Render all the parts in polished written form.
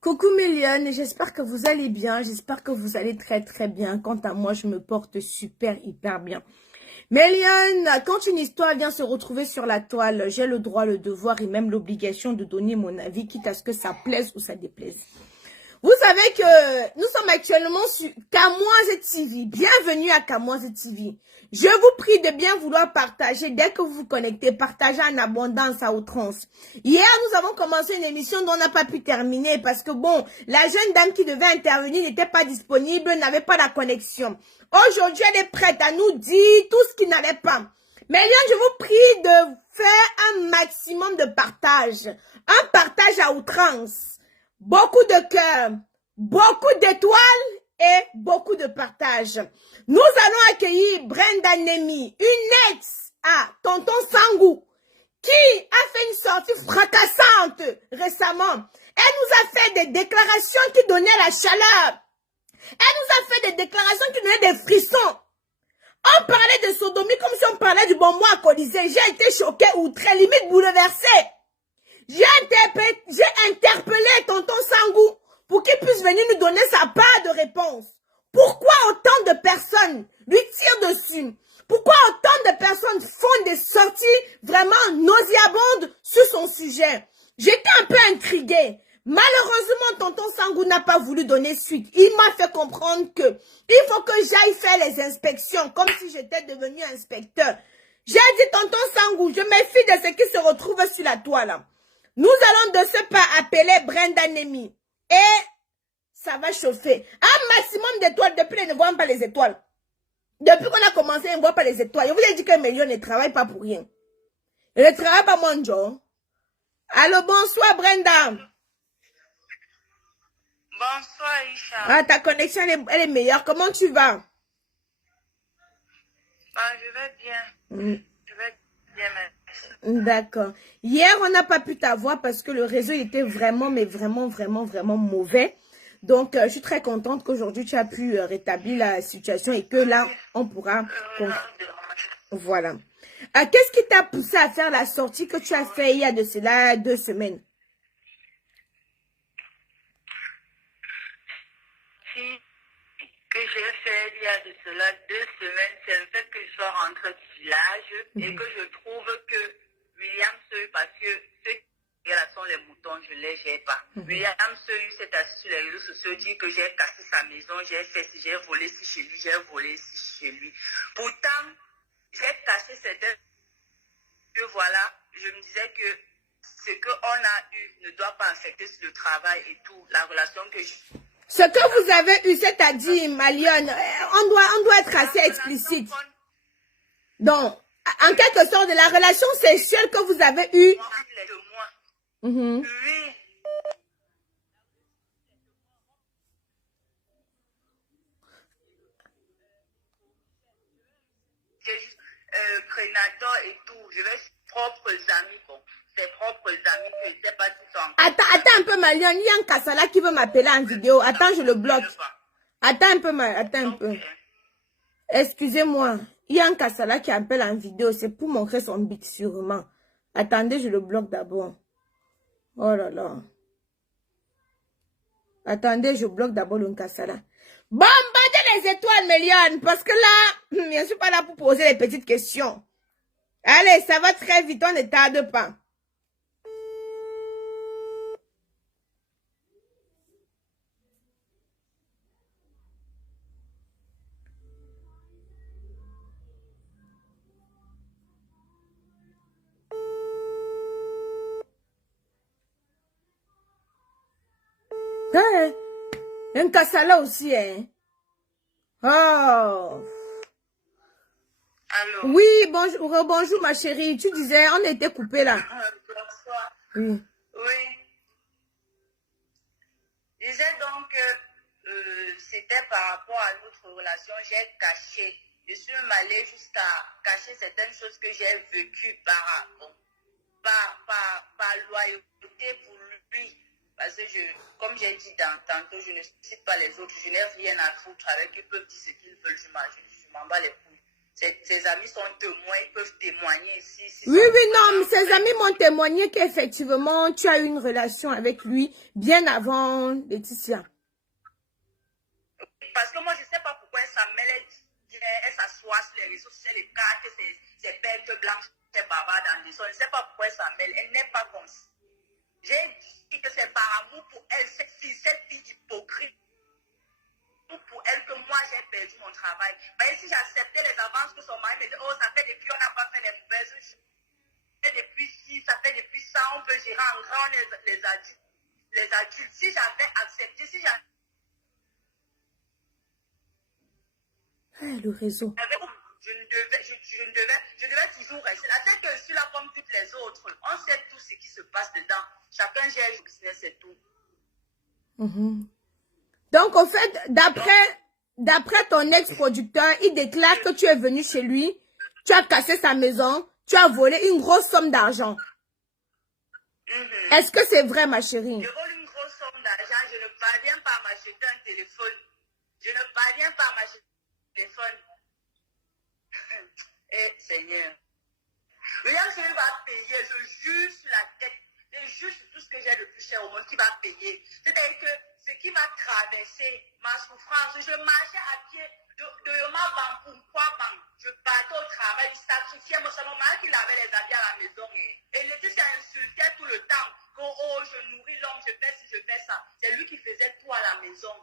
Coucou mes lionnes, j'espère que vous allez bien, j'espère que vous allez très bien. Quant à moi, je me porte hyper bien. Mes lionnes, quand une histoire vient se retrouver sur la toile, j'ai le droit, le devoir et même l'obligation de donner mon avis, quitte à ce que ça plaise ou ça déplaise. Vous savez que nous sommes actuellement sur Kamoise TV. Bienvenue à Kamoise TV. Je vous prie de bien vouloir partager. Dès que vous vous connectez, partagez en abondance à outrance. Hier, nous avons commencé une émission dont on n'a pas pu terminer parce que bon, la jeune dame qui devait intervenir n'était pas disponible, n'avait pas la connexion. Aujourd'hui, elle est prête à nous dire tout ce qui n'allait pas. Mais Lyon, je vous prie de faire un maximum de partage. Un partage à outrance. Beaucoup de cœur, beaucoup d'étoiles et beaucoup de partage. Nous allons accueillir Brenda Nemi, une ex à Tonton Sangou, qui a fait une sortie fracassante récemment. Elle nous a fait des déclarations qui donnaient la chaleur. Elle nous a fait des déclarations qui donnaient des frissons. On parlait de sodomie comme si on parlait du bonbon à Colisée. J'ai été choquée ou très limite bouleversée. J'ai interpellé tonton Sangou pour qu'il puisse venir nous donner sa part de réponse. Pourquoi autant de personnes lui tirent dessus? Pourquoi autant de personnes font des sorties vraiment nauséabondes sur son sujet? J'étais un peu intriguée. Malheureusement, tonton Sangou n'a pas voulu donner suite. Il m'a fait comprendre que il faut que j'aille faire les inspections, comme si j'étais devenu inspecteur. J'ai dit, tonton Sangou, je méfie de ce qui se retrouve sur la toile. Nous allons de ce pas appeler Brenda Nemi. Et ça va chauffer. Un maximum d'étoiles. Depuis, ils ne voient pas les étoiles. Depuis qu'on a commencé, ils ne voient pas les étoiles. Je vous ai dit que Mélion ne travaille pas pour rien. Il ne travaille pas mon job. Allô, bonsoir Brenda. Bonsoir Isha. Ah, ta connexion, elle est meilleure. Comment tu vas? Ah, je vais bien. Je vais bien, merci. D'accord. Hier, on n'a pas pu t'avoir parce que le réseau était vraiment, mais vraiment mauvais. Donc, je suis très contente qu'aujourd'hui, tu as pu rétablir la situation et que là, on pourra... Voilà. Qu'est-ce qui t'a poussé à faire la sortie que tu as fait il y a de cela 2 semaines? Que j'ai fait il y a de cela 2 semaines, c'est le fait que je sois rentrée du village et que je trouve que William Seuil, parce que ceux qui sont les moutons, je ne les gère pas. William Seuil s'est assis sur les réseaux sociaux, dit que j'ai cassé sa maison, j'ai fait ci, j'ai volé ci chez lui, j'ai volé ci chez lui. Pourtant, j'ai caché certains que voilà, je me disais que ce qu'on a eu ne doit pas affecter le travail et tout, la relation que j'ai. Ce que vous avez eu, c'est-à-dire, Malione, on doit être assez explicite. Donc, en quelque sorte, de la relation sexuelle que vous avez eue. Oui. J'ai juste prénateur et tout. Je vais propres amis, bon. Ses propres amis, je ne sais pas si sont... Attends un peu, Malion. Il y a un Kassala qui veut m'appeler en vidéo. Attends, je le bloque. Attends un peu, attends un peu. Excusez-moi. Il y a un Kassala qui appelle en vidéo. C'est pour montrer son bit sûrement. Attendez, je le bloque d'abord. Oh là là. Attendez, je bloque d'abord le Kassala. Bombardez les étoiles, Méliane, parce que là, je ne suis pas là pour poser les petites questions. Allez, ça va très vite, on ne tarde pas. Un Kassala aussi, hein. Oh. Allô? Oui, bonjour, bonjour ma chérie. Tu disais, on était coupé là. Bonsoir. Oui. Oui. Je disais donc que c'était par rapport à notre relation, j'ai caché. Je suis même allée jusqu'à cacher certaines choses que j'ai vécues par loyauté pour lui. Parce que, comme j'ai dit tantôt, je ne cite pas les autres, je n'ai rien à foutre avec eux, ils peuvent dire ce qu'ils veulent, je m'en bats les couilles. Ses amis sont témoins, ils peuvent témoigner ici. Si Oui, oui, non, mais ses amis m'ont témoigné qu'effectivement, tu as eu une relation avec lui bien avant Laetitia. Parce que moi, je ne sais pas pourquoi elle s'en mêle, elle s'assoit sur les réseaux sociaux, elle écarte ses pertes blanches, ses bavards dans les sons. Je ne sais pas pourquoi elle s'en mêle, elle n'est pas comme ça. J'ai dit que c'est par amour pour elle, cette fille hypocrite. Pour elle que moi j'ai perdu mon travail. Mais si j'acceptais les avances que son mari me dit, oh, ça fait depuis, on n'a pas fait les mauvaises choses. Ça fait depuis 6, ça fait depuis ça, on peut gérer en grand les adultes. Les adultes. Si j'avais accepté, si j'avais. Le réseau. Je devais toujours rester là. C'est que je suis là comme toutes les autres. On sait tout ce qui se passe dedans. Chacun gère le business, c'est tout. Donc, au fait, d'après ton ex-producteur, il déclare que tu es venu chez lui, tu as cassé sa maison, tu as volé une grosse somme d'argent. Est-ce que c'est vrai, ma chérie? Je vole une grosse somme d'argent, je ne parviens pas à m'acheter un téléphone. Je ne parviens pas à m'acheter un téléphone. Eh, Seigneur. Regarde ce qu'il va payer, je jure sur la tête. Je jure sur tout ce que j'ai le plus cher au monde qui va payer. C'est-à-dire que ce qui m'a traversé, ma souffrance, je marchais à pied de ma banque pour quoi banque. Je partais au travail, je sacrifiais mon mari qui lavait les habits à la maison. Et Laetitia insultait tout le temps. Que, oh, je nourris l'homme, je fais ci, je fais ça. C'est lui qui faisait tout à la maison.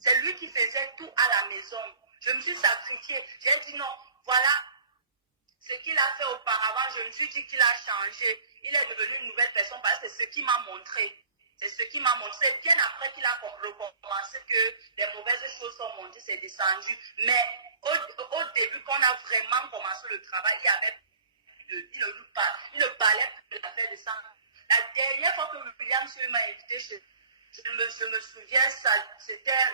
C'est lui qui faisait tout à la maison. Je me suis sacrifiée. J'ai dit non, voilà. Ce qu'il a fait auparavant, je me suis dit qu'il a changé. Il est devenu une nouvelle personne parce que c'est ce qu'il m'a montré. C'est ce qu'il m'a montré. C'est bien après qu'il a recommencé que les mauvaises choses sont montées, c'est descendu. Mais au début, quand on a vraiment commencé le travail, il ne parlait plus de l'affaire de sang. La dernière fois que William m'a invité, je me souviens, c'était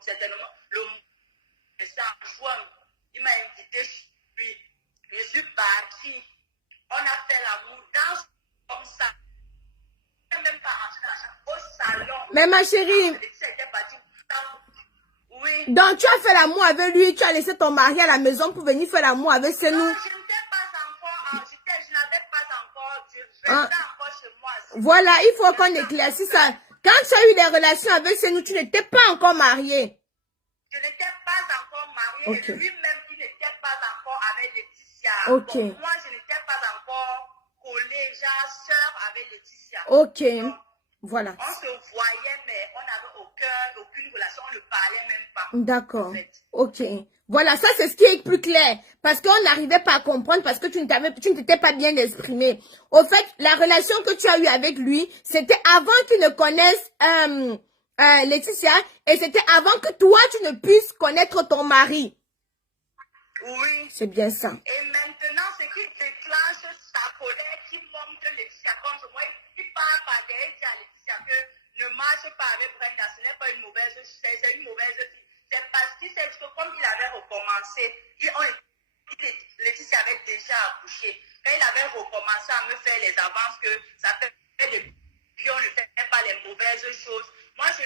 certainement en juin. Il m'a invité chez lui. Je suis partie. On a fait l'amour dans comme ça. Je n'ai même pas rentré dans la chambre. Au salon. Mais ma chérie. Oui. Donc tu as fait l'amour avec lui, tu as laissé ton mari à la maison pour venir faire l'amour avec Senou. Non, je n'étais pas encore, je n'avais pas encore, je restais encore chez moi. Voilà, il faut qu'on éclaircisse ça. Quand tu as eu des relations avec Senou, tu n'étais pas encore mariée. Je n'étais pas encore mariée. Okay. Et lui-même, il n'était pas encore avec Laetitia. Ok. Donc, moi, je n'étais pas encore collée, genre sœur avec Laetitia. Ok. Donc, voilà. On se voyait, mais on n'avait aucune relation, on ne parlait même pas. D'accord. En fait. Ok. Voilà, ça c'est ce qui est plus clair. Parce qu'on n'arrivait pas à comprendre parce que tu ne t'étais pas bien exprimé. Au fait, la relation que tu as eue avec lui, c'était avant qu'il ne connaisse Laetitia et c'était avant que toi, tu ne puisses connaître ton mari. Oui. C'est bien ça. Et maintenant, ce qui déclenche sa colère, qui monte Laetitia contre moi, il part par derrière, il dit à Laetitia que ne marche pas avec Brenda, ce n'est pas une mauvaise, c'est une mauvaise fille. C'est parce qu'il s'est dit que comme il avait recommencé, Laetitia avait déjà accouché. Quand il avait recommencé à me faire les avances, que ça fait depuis on ne fait pas les mauvaises choses. Moi, je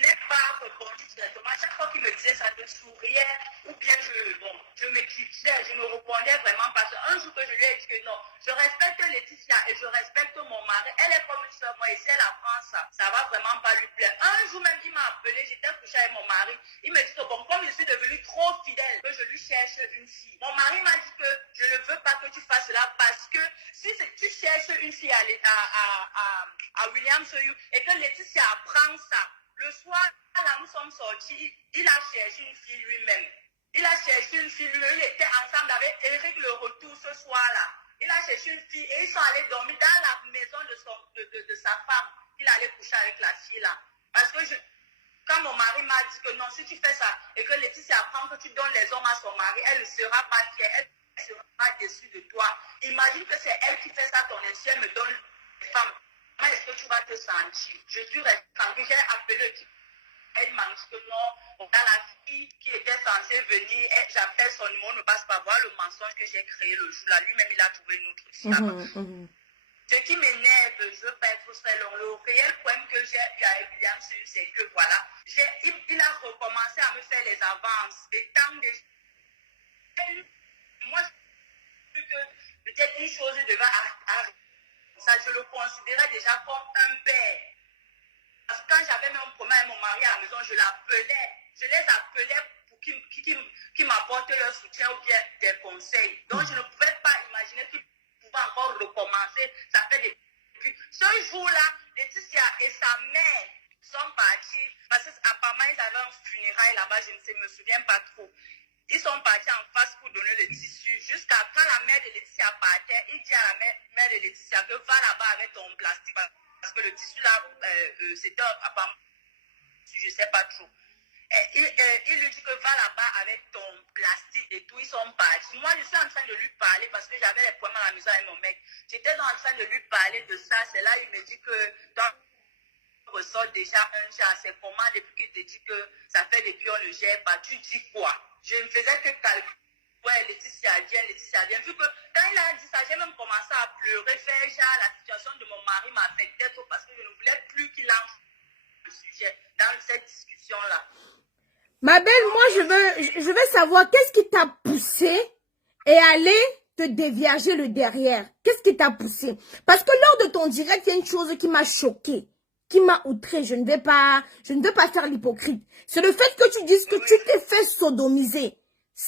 n'ai pas répondu directement. À chaque fois qu'il me disait ça, je souriais ou bien je m'éclipsais, je ne répondais vraiment pas. Un jour que je lui ai dit que non, je respecte Laetitia et je respecte mon mari. Elle est comme une soeur, moi, et si elle apprend ça, ça va vraiment pas lui plaire. Un jour même, il m'a appelé, j'étais couchée avec mon mari. Il me dit que bon, comme je suis devenue trop fidèle, que je lui cherche une fille. Mon mari m'a dit que je ne veux pas que tu fasses cela parce que si tu cherches une fille à William Soyou et que Laetitia apprend ça, le soir, là, nous sommes sortis, il a cherché une fille lui-même. Il a cherché une fille lui-même, il était ensemble avec Eric Le Retour ce soir-là. Il a cherché une fille et ils sont allés dormir dans la maison de sa femme. Il allait coucher avec la fille là. Parce que quand mon mari m'a dit que non, si tu fais ça et que Laetitia apprend que tu donnes les hommes à son mari, elle ne sera pas fière, elle ne sera pas déçue de toi. Imagine que c'est elle qui fait ça, ton ex, elle me donne les femmes. Comment est-ce que tu vas te sentir? Je suis restée tranquille, j'ai appelé l'équipe. Elle m'a dit que non, dans la fille qui était censée venir, j'appelle son numéro, ne passe pas voir le mensonge que j'ai créé le jour-là. Lui-même, il a trouvé une autre fille. Ce qui m'énerve, je ne veux pas être très long. Le réel problème que j'ai eu avec William, c'est que voilà, il a recommencé à me faire les avances. Et tant de... comme un père. Parce que quand j'avais même un problème avec mon mari à la maison, je les appelais pour qu'ils m'apportent leur soutien ou bien des conseils. Donc je ne pouvais pas imaginer qu'ils pouvaient encore recommencer. Ça fait depuis ce jour-là, Laetitia et sa mère sont partis, parce qu'apparemment ils avaient un funérail là-bas, je ne me souviens pas trop. Ils sont partis en face pour donner le tissu. Jusqu'à quand la mère de Laetitia partait, il dit à la mère de Laetitia que va là-bas avec ton plastique. Parce que le tissu là, c'était apparemment, je ne sais pas trop. Il lui dit que va là-bas avec ton plastique et tout. Ils sont partis. Moi, je suis en train de lui parler parce que j'avais des problèmes à la maison avec mon mec. J'étais en train de lui parler de ça. C'est là il me dit que ressort déjà un chat, c'est comment depuis qu'il te dit que ça fait depuis on ne gère pas, tu dis quoi? Je ne faisais que calculer, ouais, Laetitia vient, vu que quand il a dit ça, j'ai même commencé à pleurer, faire genre la situation de mon mari m'affectait trop parce que je ne voulais plus qu'il lance le sujet dans cette discussion-là. Ma belle, moi je veux savoir qu'est-ce qui t'a poussé et aller te déviager le derrière. Qu'est-ce qui t'a poussé? Parce que lors de ton direct, il y a une chose qui m'a choquée, qui m'a outré. Je ne vais pas faire l'hypocrite. C'est le fait que tu dises que tu t'es fait sodomiser. Je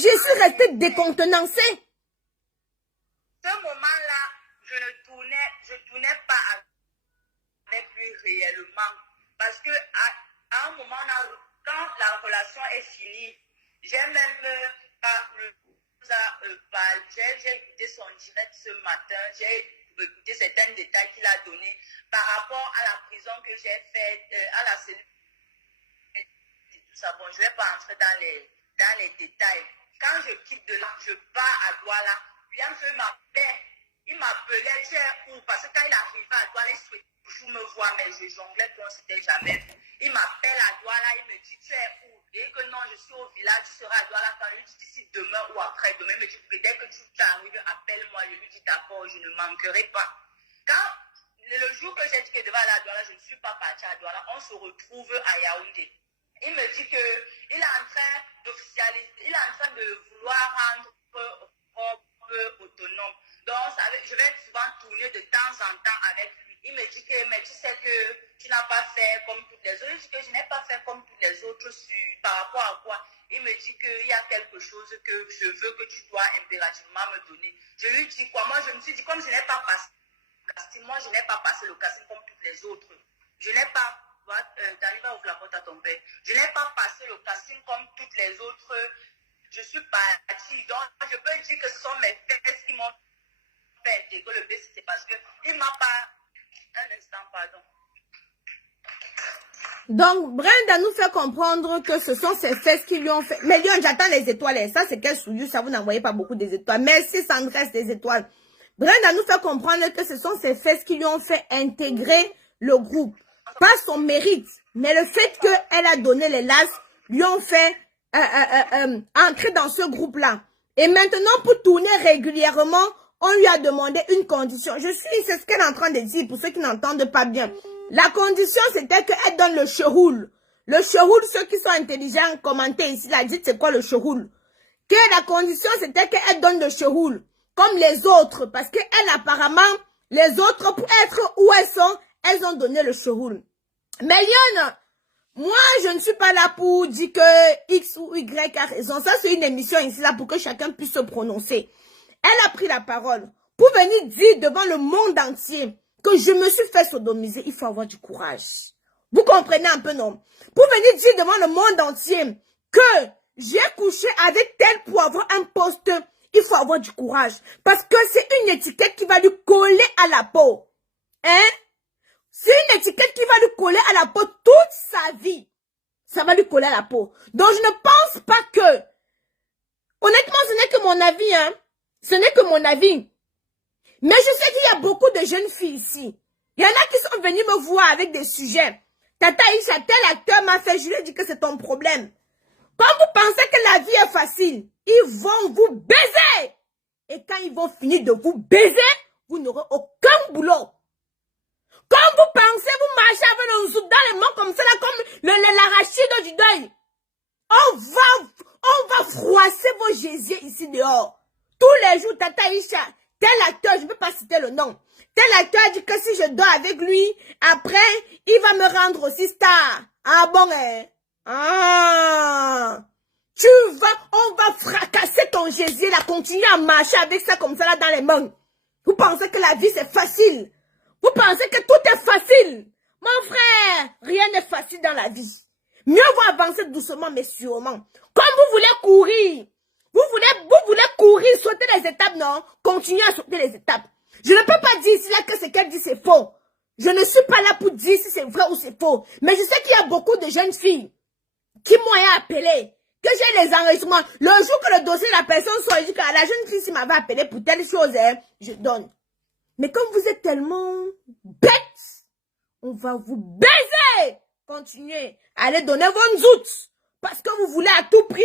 suis restée décontenancée. Ce moment-là, je tournais pas avec lui réellement. Parce que à un moment, quand la relation est finie, j'ai même j'ai écouté son direct ce matin, j'ai écouté certains détails qu'il a donnés par rapport à la prison que j'ai faite, à la cellule et tout ça. Bon, je ne vais pas entrer dans les détails. Quand je quitte de là, je pars à Douala. Il m'appelait, tu es où? Parce que quand il arrivait à Douala, il souhaitait toujours me voir, mais je jonglais qu'on ne s'était jamais vu. Il m'appelle à Douala, il me dit, tu es où? Il dit que non, je suis au village, tu seras à Douala. Quand je lui dis d'ici demain ou après demain, il me dit, dès que tu arrives, appelle-moi. Je lui dis, d'accord, je ne manquerai pas. Quand le jour que j'ai dit que je devais aller à Douala, je ne suis pas partie à Douala, on se retrouve à Yaoundé. Il me dit qu'il est en train d'officialiser, il est en train de vouloir rendre autonome. Donc, je vais souvent tourner de temps en temps avec lui. Il me dit que, mais tu sais que tu n'as pas fait comme toutes les autres. Je dis que je n'ai pas fait comme toutes les autres par rapport à quoi? Il me dit qu'il y a quelque chose que je veux que tu dois impérativement me donner. Je lui dis quoi? Moi, je me suis dit, comme je n'ai pas passé le casting, moi, je n'ai pas passé le casting comme toutes les autres. Je n'ai pas, t'arrives à ouvrir la porte à ton père. Je n'ai pas passé le casting comme toutes les autres. Je suis partie. Donc, je peux dire que ce sont mes fesses qui m'ont fait intégrer le BC. C'est parce qu'il ne m'a pas... Un instant, pardon. Donc, Brenda nous fait comprendre que ce sont ses fesses qui lui ont fait... Mais Lyon, j'attends les étoiles. Ça, c'est quel souillure, ça, vous n'envoyez pas beaucoup des étoiles. Merci, Sandresse, des étoiles. Brenda nous fait comprendre que ce sont ses fesses qui lui ont fait intégrer le groupe. Pas son mérite, mais le fait qu'elle a donné les lasses lui ont fait entrer dans ce groupe-là. Et maintenant, pour tourner régulièrement, on lui a demandé une condition. C'est ce qu'elle est en train de dire pour ceux qui n'entendent pas bien. La condition, c'était qu'elle donne le cheroul. Le cheroul, ceux qui sont intelligents, commentez ici, là, dites c'est quoi le cheroul. Que la condition, c'était qu'elle donne le cheroul. Comme les autres. Parce qu'elle, apparemment, les autres, pour être où elles ont donné le cheroul. Mais Lyon, moi, je ne suis pas là pour dire que X ou Y a raison. Ça, c'est une émission ici, là, pour que chacun puisse se prononcer. Elle a pris la parole pour venir dire devant le monde entier que je me suis fait sodomiser. Il faut avoir du courage. Vous comprenez un peu, non? Pour venir dire devant le monde entier que j'ai couché avec tel pour avoir un poste, il faut avoir du courage. Parce que c'est une étiquette qui va lui coller à la peau. Hein? C'est une étiquette qui va lui coller à la peau toute sa vie. Ça va lui coller à la peau. Donc, je ne pense pas que... Honnêtement, ce n'est que mon avis, hein. Ce n'est que mon avis. Mais je sais qu'il y a beaucoup de jeunes filles ici. Il y en a qui sont venus me voir avec des sujets. Tata Isha, tel acteur m'a fait, je lui ai dit que c'est ton problème. Quand vous pensez que la vie est facile, ils vont vous baiser. Et quand ils vont finir de vous baiser, vous n'aurez aucun boulot. Quand vous pensez, vous marchez avec le zouk dans les mains comme ça, là, comme l'arachide du deuil. On va froisser vos gésiers ici dehors. Tous les jours, Tata Isha, tel acteur, je ne peux pas citer le nom. Tel acteur a dit que si je dors avec lui, après, il va me rendre aussi star. Ah bon, hein? Ah! On va fracasser ton Jésus, là, continuer à marcher avec ça comme ça, là, dans les mains. Vous pensez que la vie, c'est facile? Vous pensez que tout est facile? Mon frère, rien n'est facile dans la vie. Mieux vaut avancer doucement, mais sûrement. Comme vous voulez courir, vous voulez courir, sauter les étapes, non? Continuez à sauter les étapes. Je ne peux pas dire ici là que ce qu'elle dit, c'est faux. Je ne suis pas là pour dire si c'est vrai ou c'est faux. Mais je sais qu'il y a beaucoup de jeunes filles qui m'ont appelé, que j'ai les enregistrements. Le jour que le dossier de la personne soit, je dis que la jeune fille, s'il m'avait appelé pour telle chose, hein, je donne. Mais comme vous êtes tellement bêtes, on va vous baiser. Continuez. Allez donner vos zoutes. Parce que vous voulez à tout prix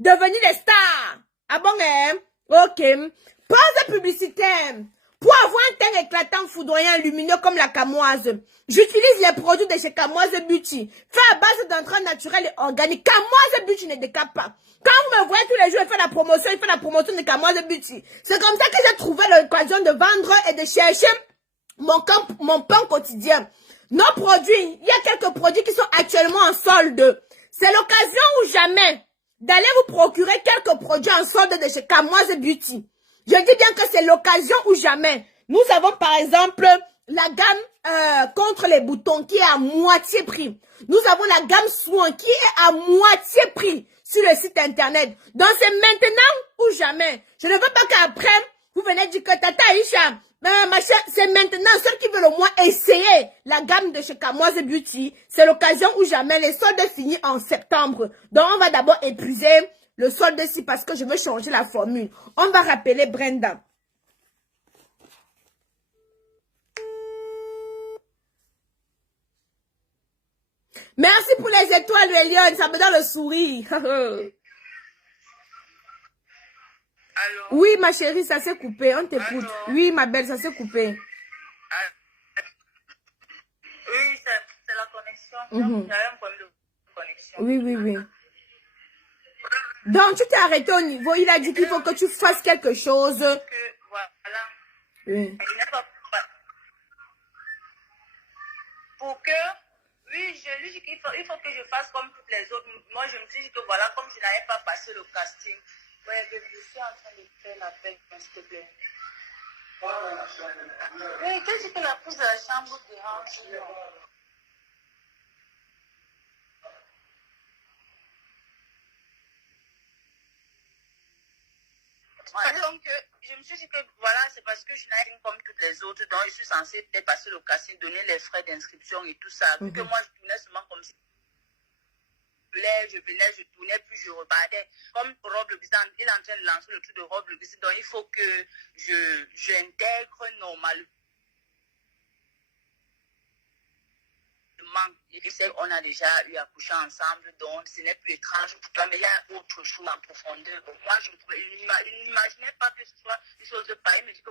devenir des stars. Ah bon, hein? Ok. Pause de publicité. Pour avoir un teint éclatant, foudroyant, lumineux comme la camoise, j'utilise les produits de chez Camoise Beauty, fait à base d'entrains naturels et organiques. Camoise Beauty ne décape pas. Quand vous me voyez tous les jours, il fait la promotion de Camoise Beauty. C'est comme ça que j'ai trouvé l'occasion de vendre et de chercher mon pain quotidien. Nos produits, il y a quelques produits qui sont actuellement en solde. C'est l'occasion ou jamais d'aller vous procurer quelques produits en solde de chez Camoise Beauty. Je dis bien que c'est l'occasion ou jamais. Nous avons par exemple la gamme contre les boutons qui est à moitié prix. Nous avons la gamme soin qui est à moitié prix sur le site internet. Donc c'est maintenant ou jamais. Je ne veux pas qu'après, vous venez dire que Tata Aïcha, c'est maintenant. Ceux qui veulent au moins essayer la gamme de chez Camoise Beauty, c'est l'occasion ou jamais. Les soldes finissent en septembre. Donc on va d'abord épuiser le solde-ci parce que je veux changer la formule. On va rappeler Brenda. Merci pour les étoiles, Eliane. Ça me donne le sourire. Allô? Oui, ma chérie, ça s'est coupé. On t'écoute. Oui, ma belle, ça s'est coupé. Oui, c'est la connexion. Il y a un problème de connexion. Oui. Donc, tu t'es arrêté au niveau. Il a dit qu'il faut que tu fasses quelque chose. Que, voilà. Oui. Il n'est pas... Pour que... Oui, je lui dis qu'il faut que je fasse comme toutes les autres. Moi, je me suis dit que voilà, comme je n'avais pas passé le casting. Ouais, je suis en train de faire l'appel, s'il te plaît. Oui, qu'est-ce que la pousse de la chambre dérange? Ouais, donc, je me suis dit que voilà, c'est parce que je n'ai rien comme toutes les autres, donc je suis censée peut-être passer le casting, donner les frais d'inscription et tout ça. Vu que moi, je tournais seulement comme si je venais, je tournais, puis je repartais. Comme Rob Le Business, il est en train de lancer le truc de Rob Le Business, donc il faut que j'intègre normalement. On a déjà eu à coucher ensemble, donc ce n'est plus étrange pour toi, mais il y a autre chose en profondeur. Moi, je n'imaginais pas que ce soit une chose de pareil, mais je dis que...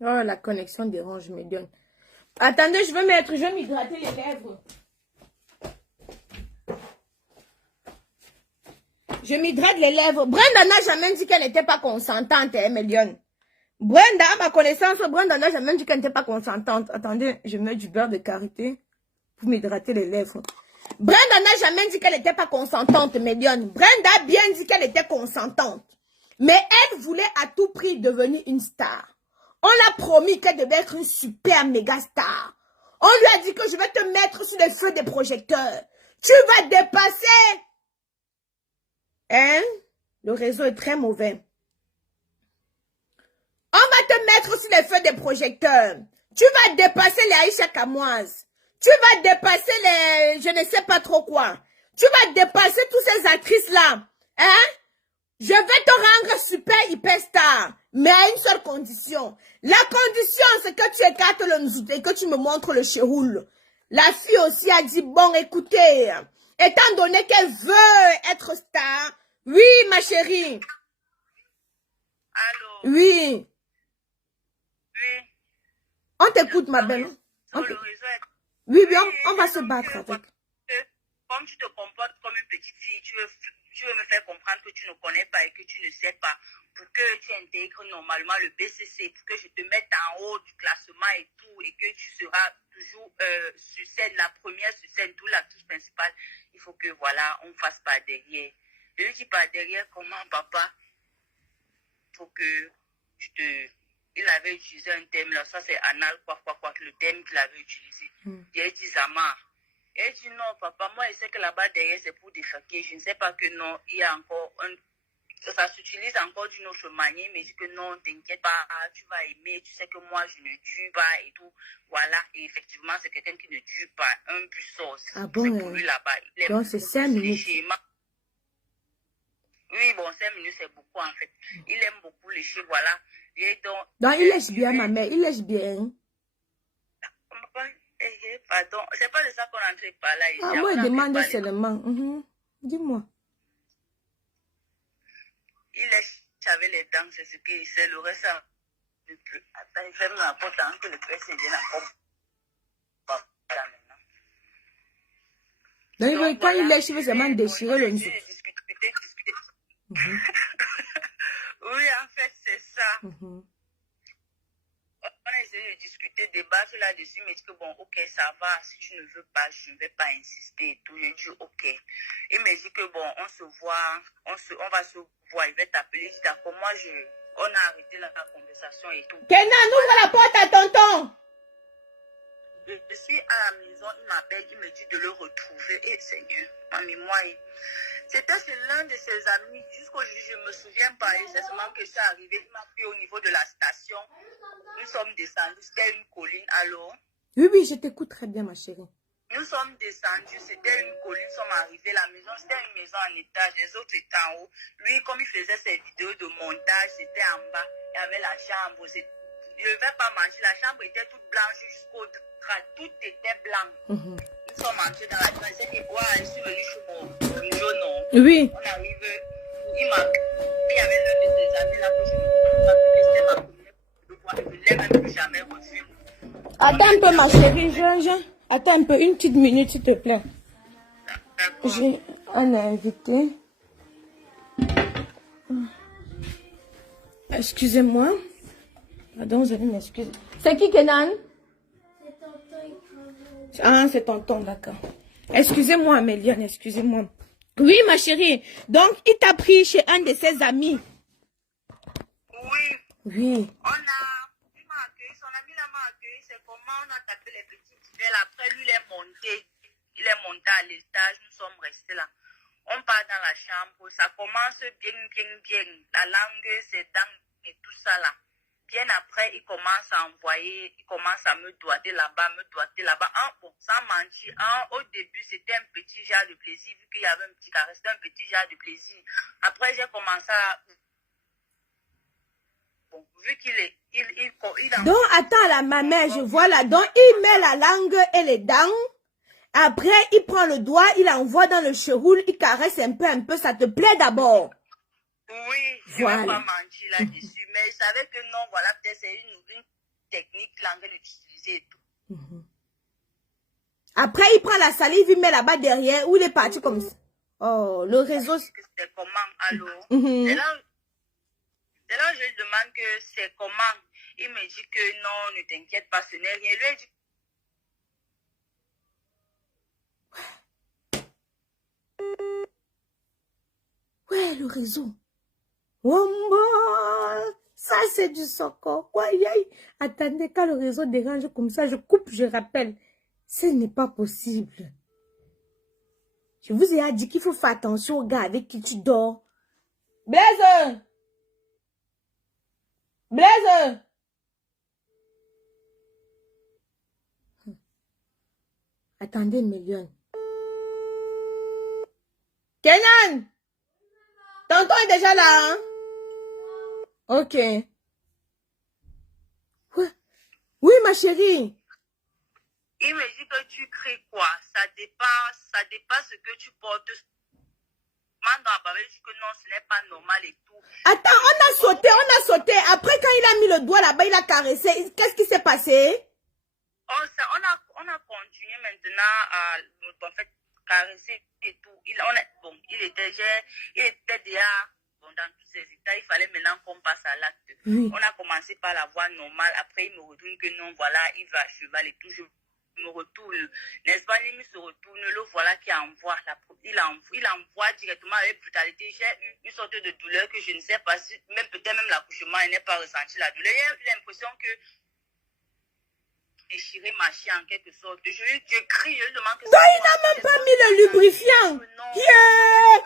Oh, la connexion dérange, médium. Attendez, je vais m'hydrater les lèvres. Je m'hydrate les lèvres. Brenda n'a jamais dit qu'elle n'était pas consentante, hein, Mélione. Brenda, à ma connaissance, Brenda n'a jamais dit qu'elle n'était pas consentante. Attendez, je mets du beurre de karité pour m'hydrater les lèvres. Brenda n'a jamais dit qu'elle n'était pas consentante, Mélione. Brenda a bien dit qu'elle était consentante. Mais elle voulait à tout prix devenir une star. On l'a promis qu'elle devait être une super méga star. On lui a dit que je vais te mettre sous les feux des projecteurs. Tu vas dépasser. Hein? Le réseau est très mauvais. On va te mettre sous les feux des projecteurs. Tu vas dépasser les Aïcha Kamoise. Tu vas dépasser les... je ne sais pas trop quoi. Tu vas dépasser toutes ces actrices-là. Hein? Je vais te rendre super hyper star. Mais à une seule condition. La condition, c'est que tu écartes le nzout et que tu me montres le chéroul. La fille aussi a dit, bon, écoutez, étant donné qu'elle veut être star, oui, ma chérie. Allô? Oui. Oui. On t'écoute, ma belle. Le réseau est Oui, oui, on va se battre avec. Comme tu te comportes comme une petite fille, tu veux me faire comprendre que tu ne connais pas et que tu ne sais pas, pour que tu intègres normalement le BCC, pour que je te mette en haut du classement et tout, et que tu seras toujours sur scène, la première sur scène, tout l'actrice principale, il faut que, voilà, on fasse pas derrière. Je lui dis pas derrière, comment, papa? Faut que tu te... Il avait utilisé un thème, là, ça c'est anal, quoi, le thème qu'il avait utilisé. J'ai dit, Zama. Elle dit, non, papa, moi, je sais que là-bas, derrière, c'est pour défaquer. Je ne sais pas que non, il y a encore ça s'utilise encore d'une autre manière, mais je dis que non, t'inquiète pas, tu vas aimer, tu sais que moi, je ne tue pas et tout. Voilà, et effectivement, c'est quelqu'un qui ne tue pas. Un puissance. Ah bon, c'est pour lui là-bas. Donc, c'est 5 minutes. Oui, bon, 5 minutes, c'est beaucoup, en fait. Il aime beaucoup lécher, voilà. Et donc il lèche bien, ma mère, il lèche bien. Pardon, c'est pas de ça qu'on est en train de parler ici. Ah, moi, il demande seulement. Dis-moi. Il lèche avec les dents, c'est ce qu'il sait. Le reste, ça ne plus. Attends, il ferme la porte avant que le père se vienne encore. Donc, quand il lèche, il veut seulement déchirer le nez. Oui, en fait, c'est ça. On a essayé de discuter, débattre là-dessus, mais il dit que bon, ok, ça va, si tu ne veux pas, je ne vais pas insister et tout. Je dis ok. Il me dit que bon, on se voit, on va se voir, il va t'appeler. Je dis d'accord, moi, on a arrêté la conversation et tout. Kenan, ouvre la porte à tonton. Je suis à la maison, il m'appelle, il me dit de le retrouver. Et Seigneur, mamie, moi, c'était chez l'un de ses amis. Jusqu'aujourd'hui, je ne me souviens pas. Et c'est seulement que c'est arrivé. Il m'a pris au niveau de la station. Nous sommes descendus. C'était une colline. Allô? Oui, oui, je t'écoute très bien, ma chérie. Nous sommes descendus. C'était une colline. Nous sommes arrivés. La maison, c'était une maison en étage. Les autres étaient en haut. Lui, comme il faisait ses vidéos de montage, c'était en bas. Il y avait la chambre. Je ne vais pas manger. La chambre était toute blanche jusqu'au drap. Tout était blanc. Nous sommes entrés dans la chambre. Il s'est dit, ouais, je suis venu chez mon jaune. Oui. On arrive, il y avait l'un de ses amis là que je ne savais pas que c'était ma première fois. Je ne l'ai même plus jamais revu. Attends un peu, ma chérie. Attends un peu, une petite minute, s'il te plaît. J'ai un invité. Excusez-moi. Pardon, vous allez m'excuser. C'est qui, Kenan? C'est tonton. Ah, c'est tonton, d'accord. Excusez-moi, Améliane, excusez-moi. Oui, ma chérie. Donc, il t'a pris chez un de ses amis. Oui. Oui. Il m'a accueilli, son ami là m'a accueilli. C'est comment on a tapé les petites fenêtres. Après, lui, il est monté. Il est monté à l'étage. Nous sommes restés là. On part dans la chambre. Ça commence bien. La langue, ses dents et tout ça là. Bien après, il commence à envoyer, il commence à me doigter là-bas. Bon, sans mentir, au début, c'était un petit genre de plaisir, vu qu'il y avait un petit carré, c'était un petit genre de plaisir. Après, j'ai commencé à... Bon, vu qu'il est... Donc, attends, là, ma mère, je vois là. Donc, il met la langue et les dents. Après, il prend le doigt, il envoie dans le cheroul, il caresse un peu. Ça te plaît d'abord? Oui, je ne vais pas mentir là-dessus, mais je savais que non, voilà, peut-être c'est une technique langue d'utiliser et tout. Après, il prend la salive, il met là-bas derrière, où il est parti comme ça. Oh, le réseau... C'est comment, allô? C'est là où je lui demande que c'est comment. Il me dit que non, ne t'inquiète pas, ce n'est rien. Lui, il dit... Ouais, le réseau. Oh, ça c'est du soko. Ouais, attendez, quand le réseau dérange comme ça, je coupe, je rappelle. Ce n'est pas possible. Je vous ai dit qu'il faut faire attention aux gars avec qui tu dors. Blaise! Blaise! Attendez, Méliane. Kenan! Tonton est déjà là, hein? Ok. Ouais. Oui, ma chérie. Il me dit que tu cries quoi? Ça dépasse ce que tu portes. Il dit que non, ce n'est pas normal et tout. Attends, on a sauté. Après, quand il a mis le doigt là-bas, il a caressé. Qu'est-ce qui s'est passé? On a continué maintenant à, en fait, caresser et tout. Il était déjà dans tous ses états. Il fallait maintenant qu'on passe à l'acte. Oui. On a commencé par la voie normale. Après, il me retourne que non, voilà, il va à cheval et tout. Je me retourne, n'est-ce pas? Il se retourne, le voilà qui envoie. Il envoie directement avec brutalité. J'ai eu une sorte de douleur que je ne sais pas si, même peut-être même l'accouchement, il n'est pas ressenti la douleur. J'ai eu l'impression que déchirer ma chair en quelque sorte. Je crie, je demande que donc il n'a même pas mis le lubrifiant. Non. Yeah.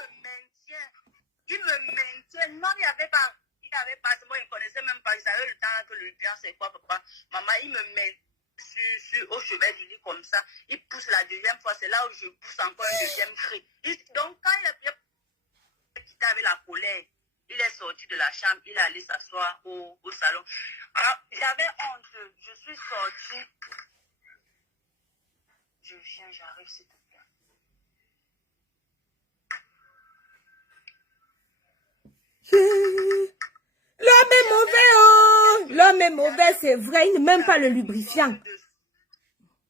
Il me maintient. Non, il n'avait pas. Moi, il ne connaissait même pas. Il savait le temps que le lubrifiant, c'est quoi, papa. Maman, il me met au chevet du lit comme ça. Il pousse la deuxième fois. C'est là où je pousse encore un deuxième cri. Donc, quand il a quitté avec la colère, il est sorti de la chambre. Il est allé s'asseoir au salon. Alors, j'avais honte. Je suis sortie. Je viens, j'arrive, s'il te plaît. L'homme est mauvais, oh! L'homme est mauvais, c'est vrai, il n'a même pas le lubrifiant.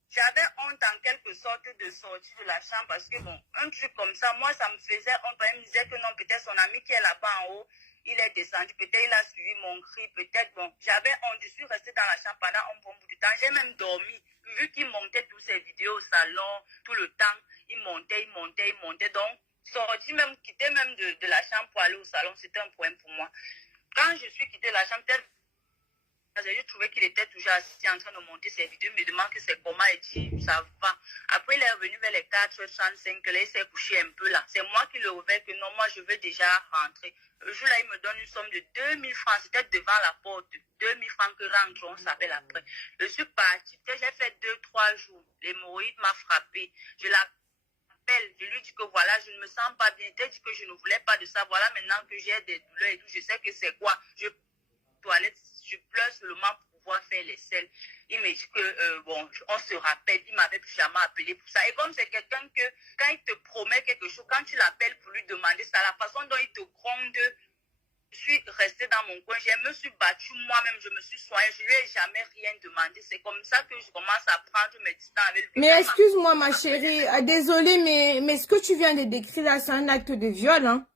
J'avais honte en quelque sorte de sortir de la chambre parce que bon, un truc comme ça, moi ça me faisait honte. Il me disait que non, peut-être son ami qui est là-bas en haut, il est descendu, peut-être il a suivi mon cri, peut-être bon. J'avais honte, je suis restée dans la chambre pendant un bon bout de temps. J'ai même dormi, vu qu'il montait toutes ses vidéos au salon, tout le temps, il montait. Donc, sortir même, quitter même de la chambre pour aller au salon, c'était un problème pour moi. Quand je suis quittée la chambre, j'ai trouvé qu'il était toujours assis en train de monter ses vidéos. Il me demande que c'est comment. Il dit ça va. Après, il est revenu vers les 4h35. Là, il s'est couché un peu là. C'est moi qui le réveille que non, moi, je veux déjà rentrer. Le jour-là, il me donne une somme de 2000 francs. C'était devant la porte. 2000 francs que rentre, on s'appelle après. Je suis partie. J'ai fait 2-3 jours. L'hémorroïde m'a frappé. Je l'appelle. Je lui dis que voilà, je ne me sens pas bien. Il dit que je ne voulais pas de ça. Voilà, maintenant que j'ai des douleurs et tout, je sais que c'est quoi. Toilette, je pleure seulement pour pouvoir faire les selles. Il me dit que, bon, on se rappelle, il m'avait plus jamais appelé pour ça. Et comme c'est quelqu'un que, quand il te promet quelque chose, quand tu l'appelles pour lui demander ça, la façon dont il te gronde, je suis restée dans mon coin, je me suis battue moi-même, je me suis soignée, je lui ai jamais rien demandé. C'est comme ça que je commence à prendre mes distances avec lui. Mais excuse-moi, ma chérie, désolée, mais ce que tu viens de décrire là, c'est un acte de viol, hein.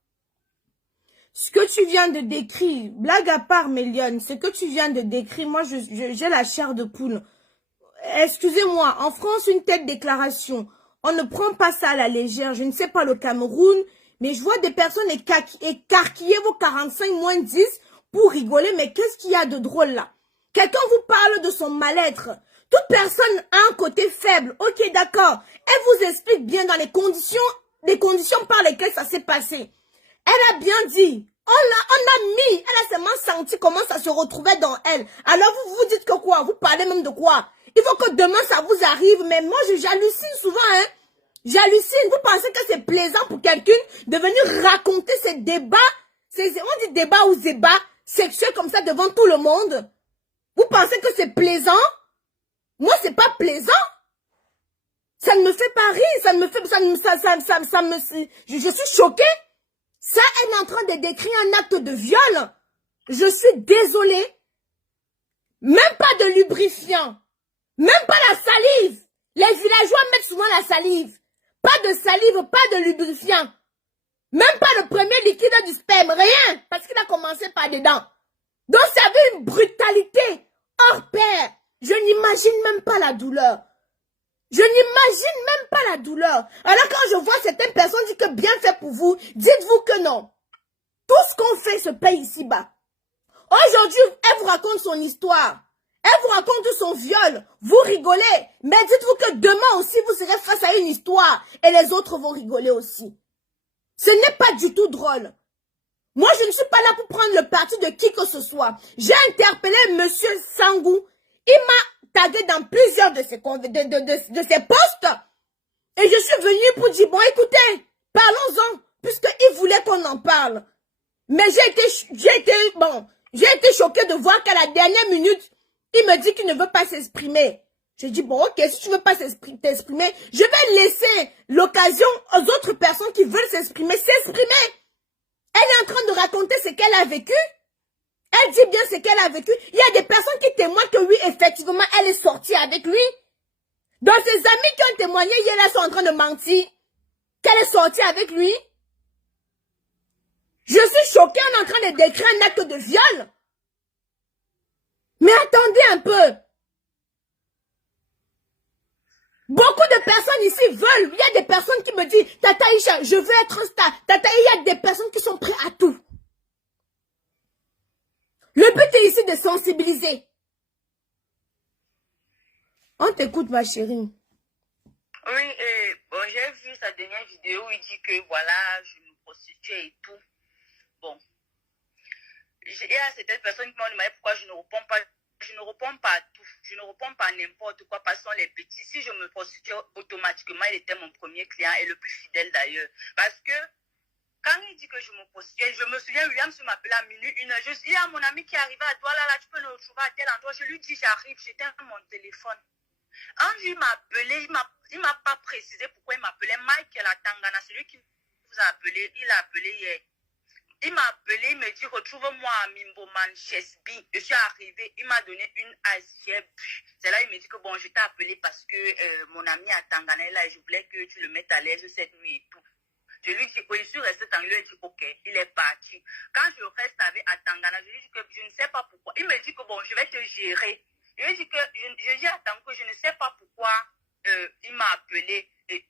Ce que tu viens de décrire, blague à part, Méliane, ce que tu viens de décrire, moi, j'ai la chair de poule. Excusez-moi, en France, une telle déclaration, on ne prend pas ça à la légère. Je ne sais pas le Cameroun, mais je vois des personnes écarquiller vos 45-10 pour rigoler. Mais qu'est-ce qu'il y a de drôle là? Quelqu'un vous parle de son mal-être. Toute personne a un côté faible. Ok, d'accord. Elle vous explique bien dans les conditions par lesquelles ça s'est passé. Elle a bien dit, on a seulement senti comment ça se retrouvait dans elle. Alors vous vous dites que quoi? Vous parlez même de quoi? Il faut que demain ça vous arrive, mais moi j'hallucine souvent, hein. J'hallucine. Vous pensez que c'est plaisant pour quelqu'un de venir raconter ces débats, on dit débat ou débat sexuel comme ça devant tout le monde? Vous pensez que c'est plaisant? Moi c'est pas plaisant. Ça ne me fait pas rire, je suis choquée. Ça, elle est en train de décrire un acte de viol. Je suis désolée. Même pas de lubrifiant. Même pas la salive. Les villageois mettent souvent la salive. Pas de salive, pas de lubrifiant. Même pas le premier liquide du sperme. Rien. Parce qu'il a commencé par dedans. Donc, ça avait une brutalité hors pair. Je n'imagine même pas la douleur. Je n'imagine même pas la douleur. Alors quand je vois certaines personnes dire que bien fait pour vous, dites-vous que non. Tout ce qu'on fait se paye ici-bas. Aujourd'hui, elle vous raconte son histoire. Elle vous raconte son viol. Vous rigolez. Mais dites-vous que demain aussi, vous serez face à une histoire. Et les autres vont rigoler aussi. Ce n'est pas du tout drôle. Moi, je ne suis pas là pour prendre le parti de qui que ce soit. J'ai interpellé monsieur Sangou. Il m'a tagué dans plusieurs de ses posts. Et je suis venue pour dire, bon, écoutez, parlons-en, puisqu'il voulait qu'on en parle. Mais j'ai été choquée de voir qu'à la dernière minute, il me dit qu'il ne veut pas s'exprimer. J'ai dit, bon, ok, si tu ne veux pas t'exprimer, je vais laisser l'occasion aux autres personnes qui veulent s'exprimer. Elle est en train de raconter ce qu'elle a vécu. Elle dit bien ce qu'elle a vécu. Il y a des personnes qui témoignent que oui, effectivement, elle est sortie avec lui. Donc ses amis qui ont témoigné hier là sont en train de mentir. Qu'elle est sortie avec lui. Je suis choquée en train de décrire un acte de viol. Mais attendez un peu. Beaucoup de personnes ici veulent. Il y a des personnes qui me disent, Tata Isha, je veux être un star. Tata, il y a des personnes qui sont prêtes à tout. Le but est ici de sensibiliser. On t'écoute, ma chérie. Oui, bon, j'ai vu sa dernière vidéo où il dit que voilà, je me prostitue et tout. Bon. Il y a certaines personnes qui m'ont demandé pourquoi je ne réponds pas. Je ne réponds pas à tout. Je ne réponds pas à n'importe quoi parce qu'on les petits. Si je me prostitue automatiquement, il était mon premier client et le plus fidèle d'ailleurs. Parce que quand il dit que je me prostitue, je me souviens, William m'appelait à minuit, 1h. Il y a mon ami qui est arrivé à toi, là, tu peux le retrouver à tel endroit. Je lui dis, j'arrive, j'éteins mon téléphone. Un jour, il m'a appelé, il m'a pas précisé pourquoi il m'appelait. Michael à Tangana, celui qui vous a appelé, il a appelé hier. Il m'a appelé, il me dit, retrouve-moi à Mimboman, Chesby. Je suis arrivé, il m'a donné une assiette. C'est là, il me dit que bon, je t'ai appelé parce que mon ami à Tangana, là, je voulais que tu le mettes à l'aise cette nuit et tout. Je lui dis, oh, je suis resté Tangana, il lui dit, ok, il est parti. Quand je reste avec à Tangana, je lui dis que je ne sais pas pourquoi. Il me dit que bon, je vais te gérer. Je lui dis que je dis à Tango que je ne sais pas pourquoi il m'a appelé et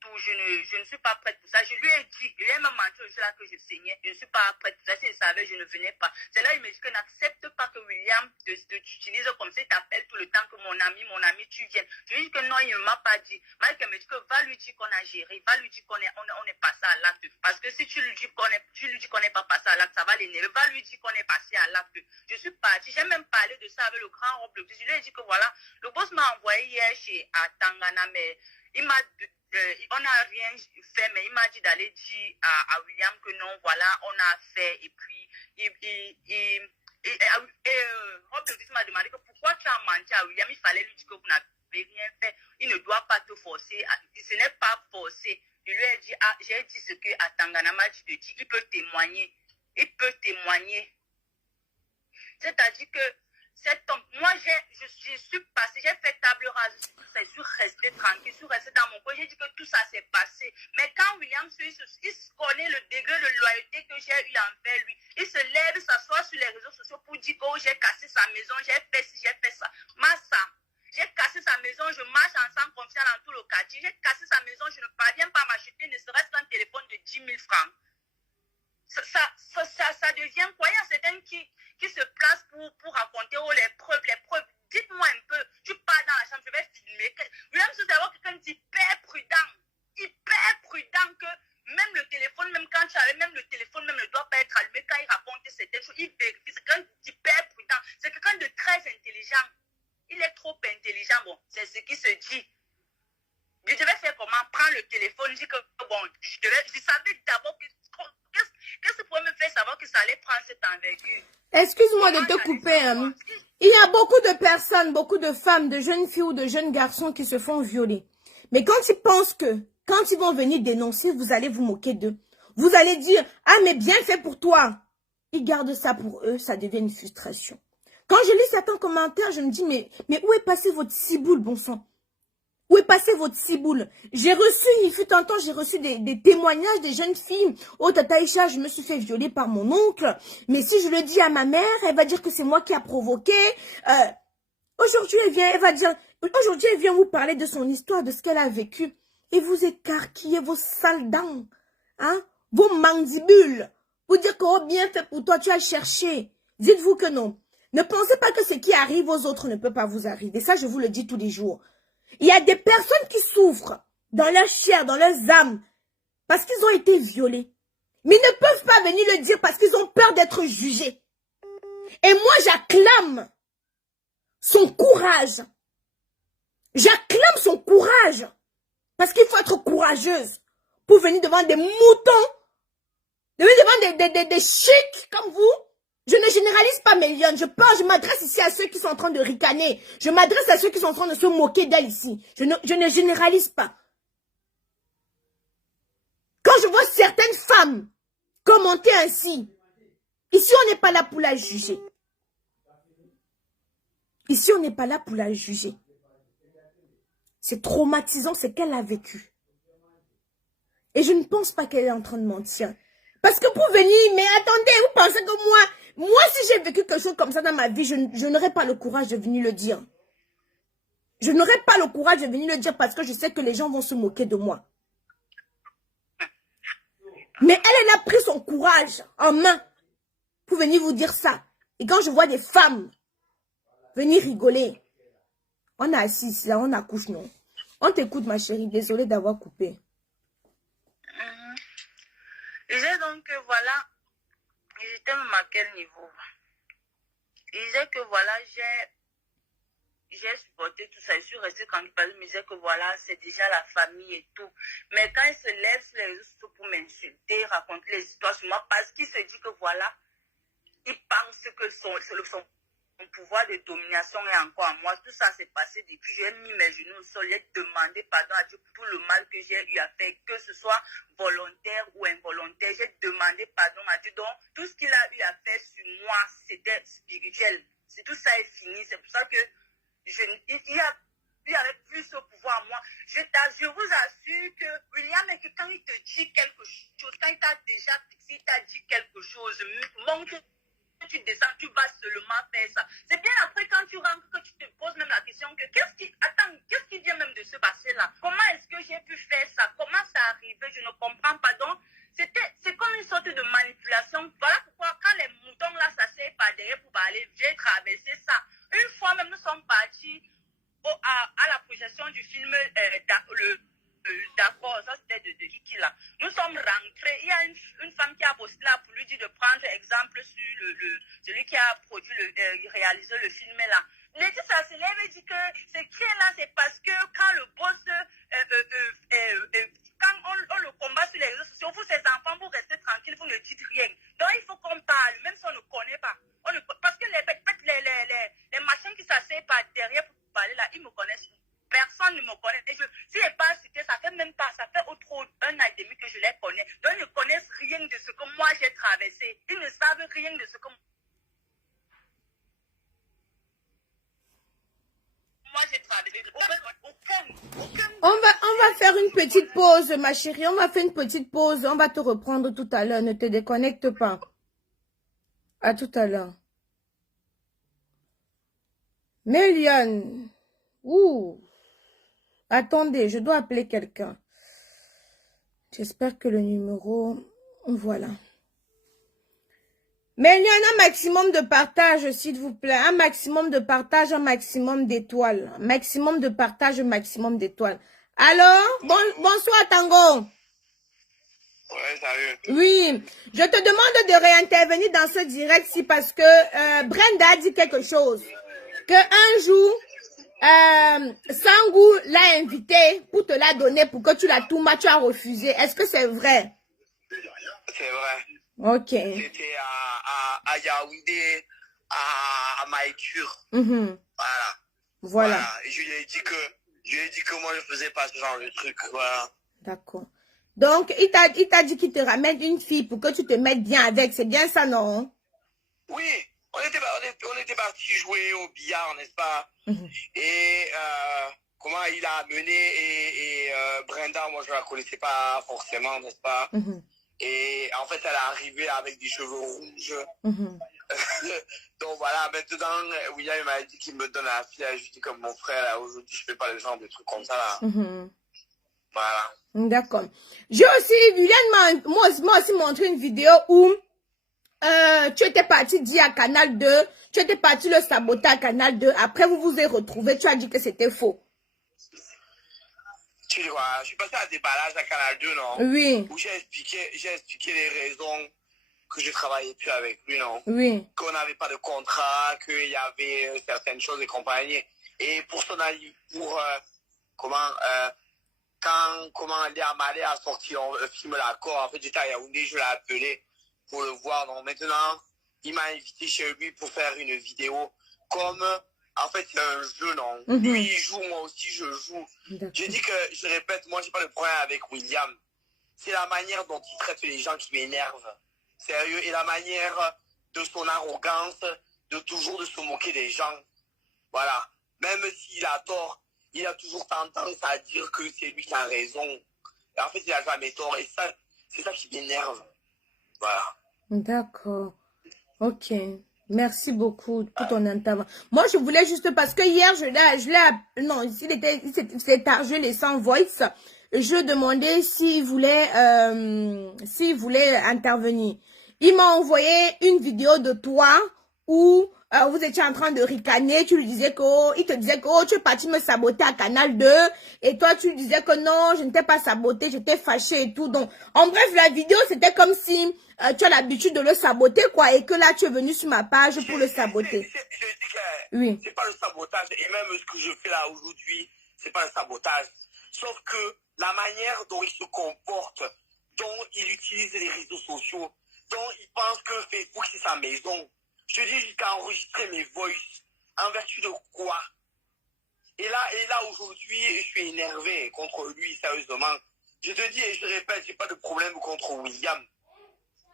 tout, je ne suis pas prête pour ça. Je lui ai dit, il a même menti aussi là que je saignais, je ne suis pas prête pour ça. Si je savais, je ne venais pas. C'est là il me dit que n'accepte pas que William t'utilise comme ça, il t'appelle tout le temps que mon ami, tu viennes. Je lui dis que non, il ne m'a pas dit. Mike me dit que va lui dire qu'on a géré, va lui dire qu'on est passé à l'acte. Parce que si tu lui dis qu'on n'est pas passé à l'acte, ça va l'énerver. Va lui dire qu'on est passé à l'acte. Je suis partie, j'ai même parlé de ça avec le grand robe. Je lui ai dit que voilà, le boss m'a envoyé hier à Tangana, mais il m'a on n'a rien fait, mais il m'a dit d'aller dire à William que non, voilà, on a fait. Et puis, Rob m'a demandé que pourquoi tu as menti à William. Il fallait lui dire que vous n'avez rien fait. Il ne doit pas te forcer. Ce n'est pas forcé. Je lui ai dit, j'ai dit ce que Atangana m'a dit de dire. Il peut témoigner. Il peut témoigner. C'est-à-dire que cet homme, moi, je suis passée, j'ai fait table rase, je suis restée tranquille, je suis restée dans mon coin, j'ai dit que tout ça s'est passé. Mais quand William, il connaît le degré de loyauté que j'ai eu envers lui, il se lève, s'assoit sur les réseaux sociaux pour dire que oh, j'ai cassé sa maison, j'ai fait ci, j'ai fait ça. Massa, j'ai cassé sa maison, je marche ensemble comme ça dans tout le quartier, j'ai cassé sa maison, je ne parviens pas à m'acheter ne serait-ce qu'un téléphone de 10 000 francs. Ça devient quoi? Il y a certains qui se placent pour raconter oh, les preuves. Dites-moi un peu, tu pars dans la chambre, je vais filmer. William, c'est d'abord quelqu'un d'hyper prudent que même le téléphone, même quand tu avais, même le téléphone même ne doit pas être allumé quand il raconte certaines choses. Il vérifie, c'est quelqu'un d'hyper prudent. C'est quelqu'un de très intelligent. Il est trop intelligent, bon, c'est ce qui se dit. Je devais faire comment? Prendre le téléphone, dire que bon, je savais d'abord que qu'est-ce que pourrait me faire savoir que ça allait prendre cette envergure? Excuse-moi de te couper. Il y a beaucoup de personnes, beaucoup de femmes, de jeunes filles ou de jeunes garçons qui se font violer. Mais quand ils pensent que, quand ils vont venir dénoncer, vous allez vous moquer d'eux. Vous allez dire, ah mais bien fait pour toi. Ils gardent ça pour eux, ça devient une frustration. Quand je lis certains commentaires, je me dis, mais où est passé votre ciboule, bon sang? Où est passé votre ciboule? J'ai reçu, il fut un temps, j'ai reçu des témoignages des jeunes filles. Oh, Tata Isha, je me suis fait violer par mon oncle. Mais si je le dis à ma mère, elle va dire que c'est moi qui a provoqué. Aujourd'hui, elle vient vous parler de son histoire, de ce qu'elle a vécu. Et vous écarquillez vos sales dents, hein, vos mandibules. Vous dire que, oh, bien fait pour toi, tu as cherché. Dites-vous que non. Ne pensez pas que ce qui arrive aux autres ne peut pas vous arriver. Ça, je vous le dis tous les jours. Il y a des personnes qui souffrent dans leur chair, dans leurs âmes, parce qu'ils ont été violés. Mais ils ne peuvent pas venir le dire parce qu'ils ont peur d'être jugés. Et moi, j'acclame son courage. J'acclame son courage. Parce qu'il faut être courageuse pour venir devant des moutons, devant des chics comme vous. Je ne généralise pas mes lions. Je m'adresse ici à ceux qui sont en train de ricaner. Je m'adresse à ceux qui sont en train de se moquer d'elle ici. Je ne généralise pas. Quand je vois certaines femmes commenter ainsi, ici on n'est pas là pour la juger. Ici on n'est pas là pour la juger. c'est traumatisant, c'est qu'elle a vécu. Et je ne pense pas qu'elle est en train de mentir. Parce que pour venir, mais attendez, vous pensez que moi si j'ai vécu quelque chose comme ça dans ma vie, je n'aurais pas le courage de venir le dire. Je n'aurais pas le courage de venir le dire parce que je sais que les gens vont se moquer de moi. Mais elle a pris son courage en main pour venir vous dire ça. Et quand je vois des femmes venir rigoler, on est assis ici, là, on accouche, non? On t'écoute, ma chérie. Désolée d'avoir coupé. Je disais donc que voilà, j'étais même à quel niveau? Je disais que voilà, j'ai supporté tout ça. Je suis restée quand il parlait, je me disais que voilà, c'est déjà la famille et tout. Mais quand il se lève sur les réseaux sociaux pour m'insulter, raconter les histoires sur moi, parce qu'il se dit que voilà, il pense que son pouvoir de domination est encore à moi. Tout ça s'est passé depuis. J'ai mis mes genoux au sol, j'ai demandé pardon à Dieu pour tout le mal que j'ai eu à faire, que ce soit volontaire ou involontaire. J'ai demandé pardon à Dieu. Donc, tout ce qu'il a eu à faire sur moi, c'était spirituel. Si tout ça est fini, c'est pour ça que il avait plus ce pouvoir à moi. Je vous assure que William, quand il te dit quelque chose, quand il t'a déjà fixé, il t'a dit quelque chose, montre tu descends, tu vas seulement faire ça. C'est bien après quand tu rentres que tu te poses même la question que qu'est-ce qui vient même de se passer là? Comment est-ce que j'ai pu faire ça? Comment ça arrivé? Je ne comprends pas. Donc, c'est comme une sorte de manipulation. Voilà pourquoi quand les moutons là s'asseyent par derrière pour parler, j'ai traversé ça. Une fois même, nous sommes partis à la projection du film d'accord, ça c'était de Kiki là. Nous sommes rentrés, il y a une femme qui a posté là pour lui dire de prendre exemple sur celui qui a produit, réalisé le film là. Lady Sassele me dit que c'est qui est là, c'est parce que quand le boss, quand on le combat sur les réseaux sociaux, vous ces enfants, vous restez tranquilles, vous ne dites rien. Donc il faut qu'on parle, même si on ne connaît pas. Parce que les machins qui s'asseyent par derrière pour parler là, ils me connaissent. Personne ne me connaît. Si je n'ai pas cité, ça fait même pas, ça fait autour d'un an et demi que je les connais. Donc ils ne connaissent rien de ce que moi j'ai traversé. Ils ne savent rien de ce que moi j'ai traversé. On va faire une petite pause, ma chérie. On va faire une petite pause. On va te reprendre tout à l'heure. Ne te déconnecte pas. À tout à l'heure. Méliane. Ouh. Attendez, je dois appeler quelqu'un. J'espère que le numéro... Voilà. Mais il y a un maximum de partage, s'il vous plaît. Un maximum de partage, un maximum d'étoiles. Maximum de partage, un maximum d'étoiles. Alors, bonsoir Tango. Ouais, salut. Oui, je te demande de réintervenir dans ce direct-ci parce que Brenda a dit quelque chose. Qu'un jour... Sangou l'a invité pour te la donner pour que tu la tournes, tu as refusé. Est-ce que c'est vrai? C'est vrai. Ok. C'était à Yaoundé, à Maïkur. Voilà. Et je lui ai dit que moi je faisais pas ce genre de truc. Voilà. D'accord. Donc, il t'a dit qu'il te ramène une fille pour que tu te mettes bien avec. C'est bien ça, non? Oui. On était partis jouer au billard, n'est-ce pas? Et comment il a amené et Brenda, moi je la connaissais pas forcément, n'est-ce pas? Et en fait, elle est arrivée avec des cheveux rouges. Donc voilà, maintenant, William m'a dit qu'il me donne la fille. Je dis comme mon frère, aujourd'hui, je fais pas le genre de trucs comme ça là. Voilà. D'accord. J'ai aussi, William m'a aussi montré une vidéo où tu étais parti dire à Canal 2, tu étais parti le saboter à Canal 2. Après, vous vous êtes retrouvés, tu as dit que c'était faux. Tu dis quoi? Je suis passé à des déballage à Canal 2, non? Oui. Où j'ai expliqué les raisons que je travaillais plus avec lui, non? Oui. Qu'on n'avait pas de contrat, qu'il y avait certaines choses et compagnie. Et pour son avis, quand Léa Malé a sorti un film L'accord, en fait, j'étais à Yaoundé, je l'ai appelé pour le voir. Donc maintenant, il m'a invité chez lui pour faire une vidéo. Comme, en fait, c'est un jeu, non? Lui, il joue, moi aussi, je joue. J'ai dit que, je répète, moi, j'ai pas de problème avec William. C'est la manière dont il traite les gens qui m'énerve. Sérieux. Et la manière de son arrogance, de toujours de se moquer des gens. Voilà. Même s'il a tort, il a toujours tendance à dire que c'est lui qui a raison. Et en fait, il a jamais tort. Et ça, c'est ça qui m'énerve. Voilà. D'accord. Ok. Merci beaucoup pour ton intervention. Moi, je voulais juste parce que hier, non, c'était tard, je l'ai sans voice. Je demandais s'il voulait intervenir. Il m'a envoyé une vidéo de toi où vous étiez en train de ricaner. Tu lui disais il te disait que tu es parti me saboter à Canal 2. Et toi, tu lui disais que non, je ne t'ai pas saboté, j'étais fâché et tout. Donc, en bref, la vidéo, c'était comme si tu as l'habitude de le saboter, quoi. Et que là, tu es venu sur ma page pour le saboter. Je dis que Oui. c'est pas le sabotage. Et même ce que je fais là aujourd'hui, c'est pas le sabotage. Sauf que la manière dont il se comporte, dont il utilise les réseaux sociaux, dont il pense que Facebook c'est sa maison. Je te dis jusqu'à enregistrer mes voices. En vertu de quoi? Et là aujourd'hui, je suis énervé contre lui, sérieusement. Je te dis et je répète, j'ai pas de problème contre William.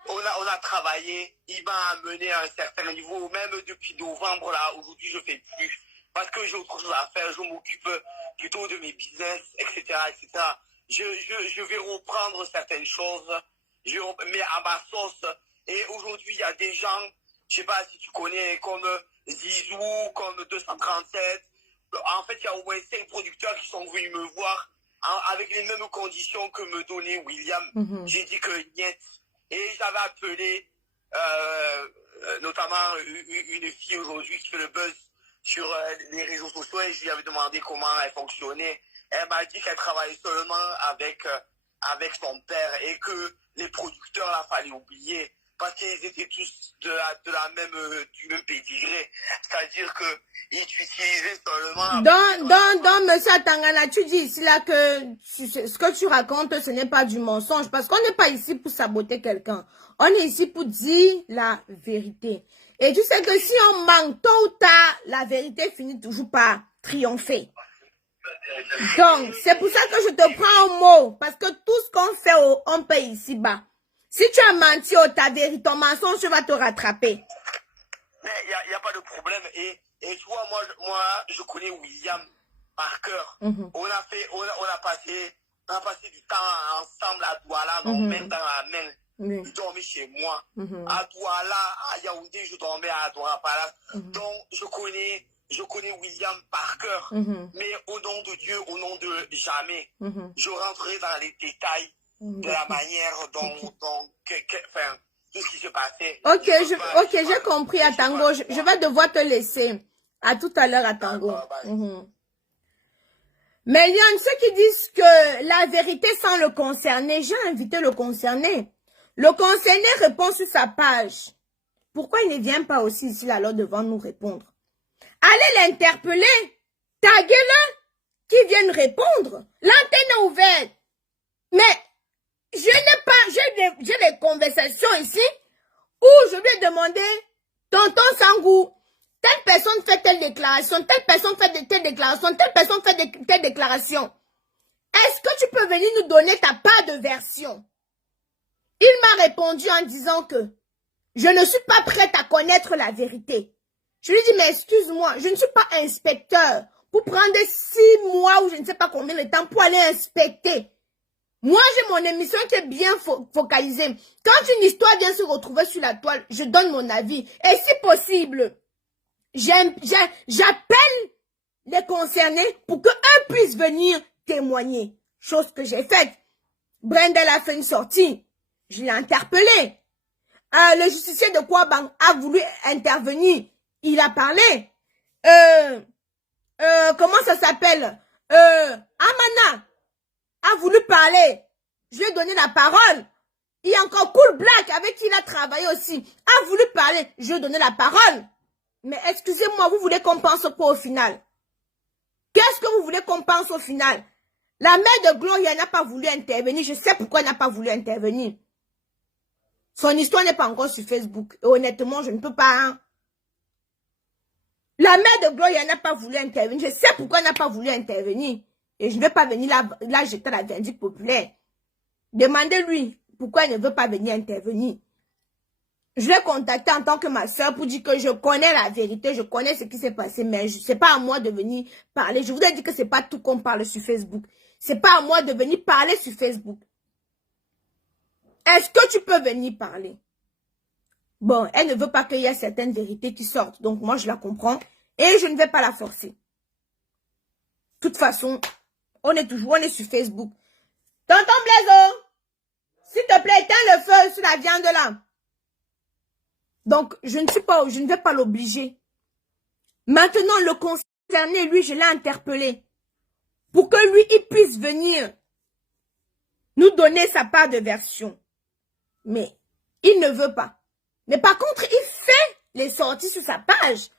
On a travaillé, il m'a amené à un certain niveau, même depuis novembre, là, aujourd'hui, je fais plus. Parce que j'ai autre chose à faire, je m'occupe plutôt de mes business, etc., etc. Je vais reprendre certaines choses, mais à ma sauce. Et aujourd'hui, il y a des gens, je sais pas si tu connais, comme Zizou, comme 237. En fait, il y a au moins 5 producteurs qui sont venus me voir avec les mêmes conditions que me donnait William. J'ai dit que niet. Et j'avais appelé notamment une fille aujourd'hui qui fait le buzz sur les réseaux sociaux et je lui avais demandé comment elle fonctionnait. Elle m'a dit qu'elle travaillait seulement avec son père et que les producteurs, là, fallait oublier parce qu'ils étaient tous du même pédigré. C'est-à-dire qu'ils utilisaient seulement... Donc, monsieur Tangana, tu dis ici là que ce que tu racontes, ce n'est pas du mensonge. Parce qu'on n'est pas ici pour saboter quelqu'un. On est ici pour dire la vérité. Et tu sais que si on manque tôt ou tard, la vérité finit toujours par triompher. Donc, c'est pour ça que je te prends au mot. Parce que tout ce qu'on fait, on paye ici-bas. Si tu as menti, ta vérité, ton mensonge va te rattraper. Mais il n'y a pas de problème. Et tu vois, moi, je connais William par cœur. On a passé du temps ensemble à Douala, main dans la main. Il dormait chez moi. À Douala, à Yaoundé, je dormais à Douala Palace. Donc, je connais William par cœur. Mais au nom de Dieu, au nom de jamais, je rentrerai dans les détails de la manière dont tout ce qui se passait. Ok, j'ai compris à Tango. Je vais devoir te laisser. À tout à l'heure à Tango. Mais il y en a ceux qui disent que la vérité sans le concerné. J'ai invité le concerné. Le concerné répond sur sa page. Pourquoi il ne vient pas aussi ici alors devant nous répondre? Allez l'interpeller. Taguez-le. Qu'il vienne répondre. L'antenne est ouverte. Mais j'ai des conversations ici où je lui ai demandé, tonton Sangou, telle personne fait telle déclaration, telle personne fait telle déclaration, telle personne fait telle déclaration. Est-ce que tu peux venir nous donner ta part de version? Il m'a répondu en disant que je ne suis pas prête à connaître la vérité. Je lui ai dit, mais excuse-moi, je ne suis pas inspecteur pour prendre 6 mois ou je ne sais pas combien de temps pour aller inspecter. Moi, j'ai mon émission qui est bien focalisée. Quand une histoire vient se retrouver sur la toile, je donne mon avis. Et si possible, j'appelle les concernés pour qu'eux puissent venir témoigner. Chose que j'ai faite. Brendel a fait une sortie. Je l'ai interpellé. Le justicier de Kouabang a voulu intervenir. Il a parlé. Comment ça s'appelle? Amana a voulu parler. Je lui ai donné la parole. Il y a encore Cool Black avec qui il a travaillé aussi. A voulu parler. Je lui ai donné la parole. Mais excusez-moi, vous voulez qu'on pense quoi au final? Qu'est-ce que vous voulez qu'on pense au final? La mère de Gloria n'a pas voulu intervenir. Je sais pourquoi elle n'a pas voulu intervenir. Son histoire n'est pas encore sur Facebook. Et honnêtement, je ne peux pas... Hein. La mère de Gloria n'a pas voulu intervenir. Je sais pourquoi elle n'a pas voulu intervenir. Et je ne vais pas venir là jeter la vindicte populaire. Demandez-lui pourquoi il ne veut pas venir intervenir. Je l'ai contacté en tant que ma soeur pour dire que je connais la vérité, je connais ce qui s'est passé, mais c'est pas à moi de venir parler. Je vous ai dit que c'est pas tout qu'on parle sur Facebook. C'est pas à moi de venir parler sur Facebook. Est-ce que tu peux venir parler? Bon, elle ne veut pas qu'il y ait certaines vérités qui sortent. Donc, moi, je la comprends. Et je ne vais pas la forcer. De toute façon, on est sur Facebook. Tonton Blaiseau, s'il te plaît, éteins le feu sur la viande là. Donc, je ne vais pas l'obliger. Maintenant, le concerné, lui, je l'ai interpellé. Pour que lui, il puisse venir nous donner sa part de version. Mais, il ne veut pas. Mais par contre, il fait les sorties sur sa page.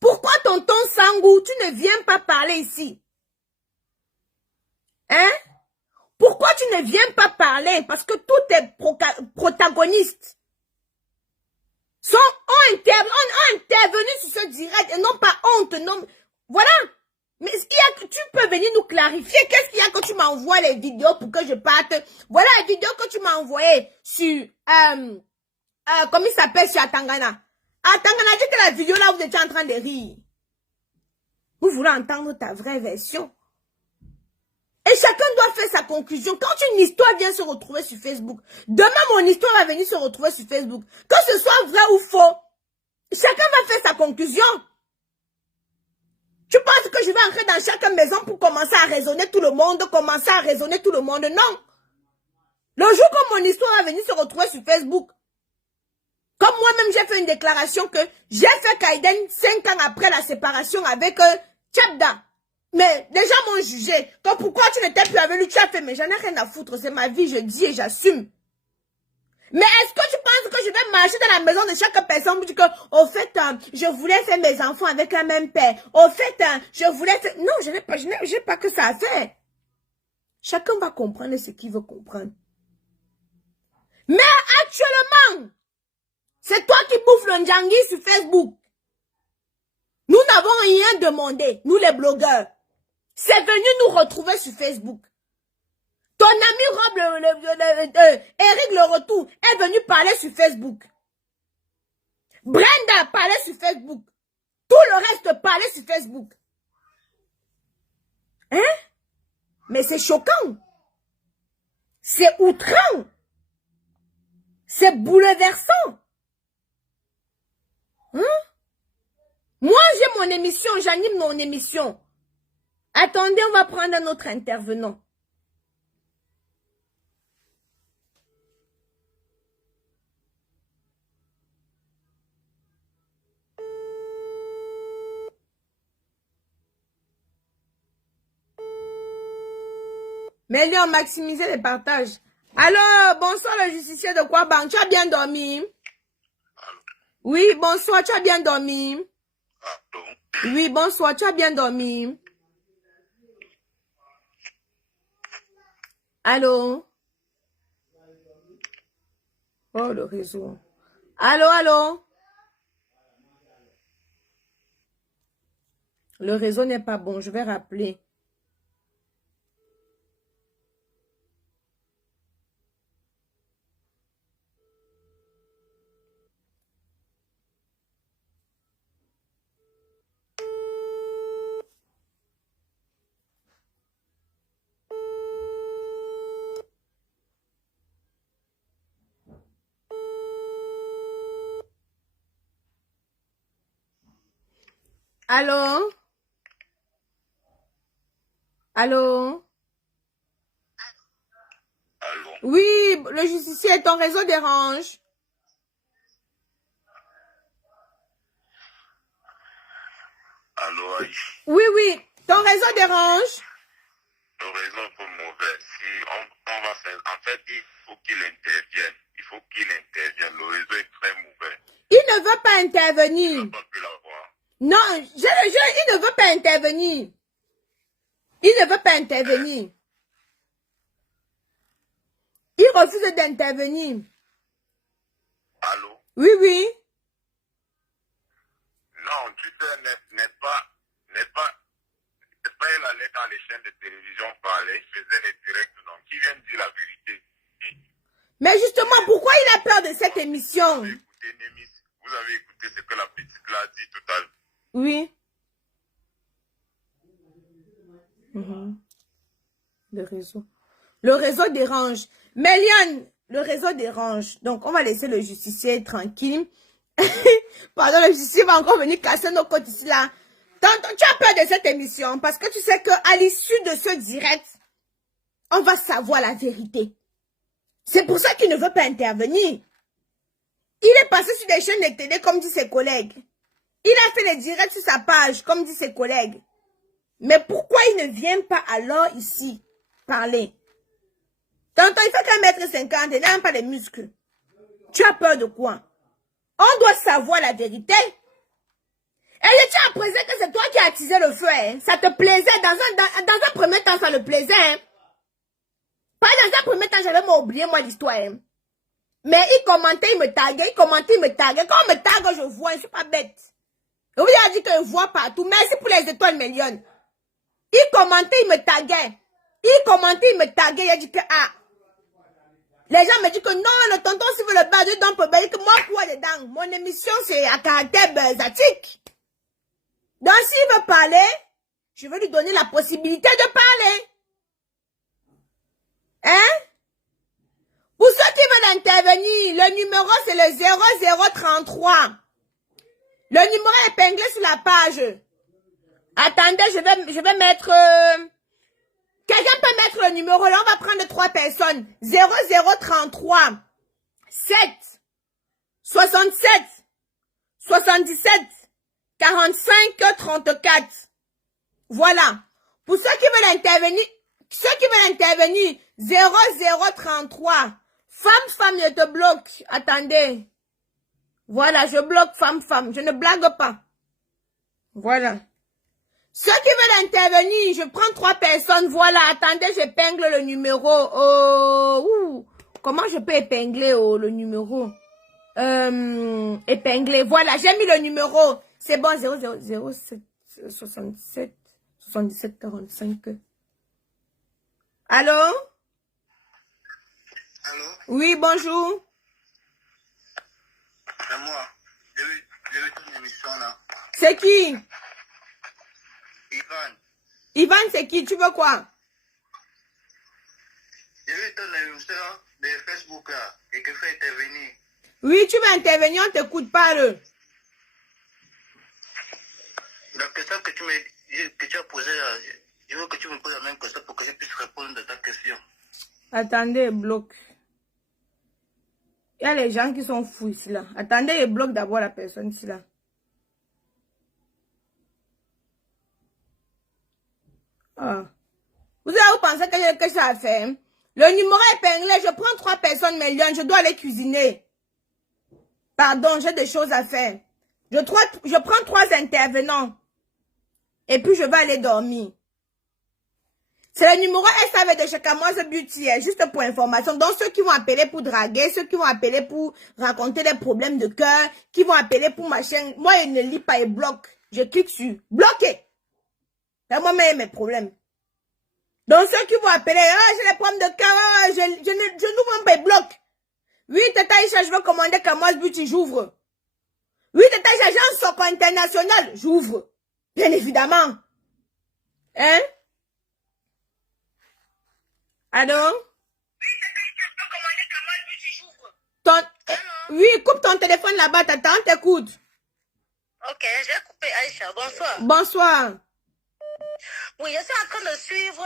Pourquoi tonton Sangou, tu ne viens pas parler ici? Hein? Pourquoi tu ne viens pas parler? Parce que tous tes protagonistes ont intervenu sur ce direct et non pas honte. Non. Voilà. Mais tu peux venir nous clarifier. Qu'est-ce qu'il y a que tu m'envoies les vidéos pour que je parte? Voilà les vidéos que tu m'as envoyées sur... comment il s'appelle sur Atangana? Atangana dit que la vidéo là, vous étiez en train de rire. Vous voulez entendre ta vraie version. Et chacun doit faire sa conclusion. Quand une histoire vient se retrouver sur Facebook, demain mon histoire va venir se retrouver sur Facebook. Que ce soit vrai ou faux, chacun va faire sa conclusion. Tu penses que je vais entrer dans chaque maison pour commencer à raisonner tout le monde, Non. Le jour où mon histoire va venir se retrouver sur Facebook, comme moi-même j'ai fait une déclaration que j'ai fait Kaiden 5 ans après la séparation avec Tchabda. Mais les gens m'ont jugé. Que pourquoi tu n'étais plus avec lui, tu as fait, mais j'en ai rien à foutre, c'est ma vie, je dis et j'assume. Mais est-ce que tu penses que je vais marcher dans la maison de chaque personne pour dire que, au fait, je voulais faire mes enfants avec la même père. Au fait, je voulais faire... Non, je n'ai pas que ça à faire. Chacun va comprendre ce qu'il veut comprendre. Mais actuellement, c'est toi qui bouffes le Ndjangi sur Facebook. Nous n'avons rien demandé, nous les blogueurs. C'est venu nous retrouver sur Facebook. Ton ami Rob, Eric Le Retour, est venu parler sur Facebook. Brenda parlait sur Facebook. Tout le reste parlait sur Facebook. Hein? Mais c'est choquant. C'est outrant. C'est bouleversant. Hein? Moi, j'ai mon émission, j'anime mon émission. Attendez, on va prendre un autre intervenant. Mais lui, on maximisait les partages. Alors, bonsoir le justicier de Kwabang, tu as bien dormi? Oui, bonsoir, tu as bien dormi? Oui, bonsoir, tu as bien dormi? Allô? Oh, le réseau. Allô? Le réseau n'est pas bon, je vais rappeler. Allô? Allô? Allô? Oui, le justicier, ton réseau dérange. Allô, Aïe. Oui, ton réseau dérange. Le réseau est un peu mauvais. Si on va faire... En fait, il faut qu'il intervienne. Le réseau est très mauvais. Il ne veut pas intervenir. Je n'ai pas pu l'avoir. Non, il ne veut pas intervenir. Il ne veut pas intervenir. Il refuse d'intervenir. Allô? Oui. Non, tu sais, n'est pas... Il allait dans les chaînes de télévision parler, il faisait les directs, donc il vient de dire la vérité. Mais justement, pourquoi il a peur de cette émission. Vous avez écouté ce que la petite l'a dit tout à l'heure. Oui. Le réseau. Le réseau dérange. Méliane, le réseau dérange. Donc, on va laisser le justicier tranquille. Pardon, le justicier va encore venir casser nos côtes ici, là. Tonton, tu as peur de cette émission parce que tu sais qu'à l'issue de ce direct, on va savoir la vérité. C'est pour ça qu'il ne veut pas intervenir. Il est passé sur des chaînes de télé, comme dit ses collègues. Il a fait les directs sur sa page, comme dit ses collègues. Mais pourquoi il ne vient pas alors ici parler? Tonton, il fait qu'un mètre 50, il n'a même pas les muscles. Tu as peur de quoi? On doit savoir la vérité. Et je tiens à préciser que c'est toi qui as attisé le feu. Hein. Ça te plaisait. Dans un premier temps, ça le plaisait. Hein. Pas dans un premier temps, j'avais oublié moi l'histoire. Hein. Mais il commentait, il me taguait. Il commentait, il me taguait. Quand on me tague, je vois. Je ne suis pas bête. Et oui, il a dit qu'il voit partout. Merci pour les étoiles millions. Il commentait, il me taguait. Il commentait, il me taguait. Il a dit que, ah. Les gens me disent que non, le tonton, s'il veut le bas dedans, peut bailler que moi, quoi dedans. Mon émission, c'est à caractère buzzatique. Donc, s'il veut parler, je vais lui donner la possibilité de parler. Hein? Pour ceux qui veulent intervenir, le numéro, c'est le 0033. Le numéro est épinglé sur la page. Attendez, je vais mettre... Quelqu'un peut mettre le numéro, là, on va prendre 3 personnes. 0033 7 67 77 45 34. Voilà. Pour ceux qui veulent intervenir, 0033. Femme, je te bloque. Attendez. Voilà, je bloque femme. Je ne blague pas. Voilà. Ceux qui veulent intervenir, je prends 3 personnes. Voilà, attendez, j'épingle le numéro. Comment je peux épingler le numéro? Épingler. Voilà, j'ai mis le numéro. C'est bon, 0007 67 77 45. Allô? Allô? Oui, bonjour. C'est moi. J'ai vu une émission là. C'est qui? Ivan. Ivan, c'est qui? Tu veux quoi? J'ai vu ton émission de Facebook là, et que fait intervenir. Oui, tu vas intervenir, on t'écoute pas. La question que tu as posée là, je veux que tu me poses la même question pour que je puisse répondre à ta question. Attendez, bloque. Il y a les gens qui sont fous ici là. Attendez, je bloque d'abord la personne ici là. Ah. Vous avez pensé que ça a fait? Hein? Le numéro est épinglé, je prends 3 personnes, mais je dois aller cuisiner. Pardon, j'ai des choses à faire. Je prends 3 intervenants. Et puis je vais aller dormir. C'est le numéro SAV de Chakamoise Beauty, juste pour information. Donc ceux qui vont appeler pour draguer, ceux qui vont appeler pour raconter des problèmes de cœur, qui vont appeler pour machin. Moi, je ne lis pas et bloque. Je clique sur bloquer. C'est moi-même mes problèmes. Donc ceux qui vont appeler, j'ai des problèmes de cœur, je n'ouvre même pas et bloque. Oui, Tata Isha, je veux commander Kamoise Beauty, j'ouvre. Oui, Tata Isha, j'ai un socle international, j'ouvre. Bien évidemment. Hein? Allô? Oui, je peux commander Kamoise Beauty, j'ouvre. Oui, coupe ton téléphone là-bas, Tata, on t'écoute. Ok, j'ai coupé Aïcha, bonsoir. Bonsoir. Oui, je suis en train de suivre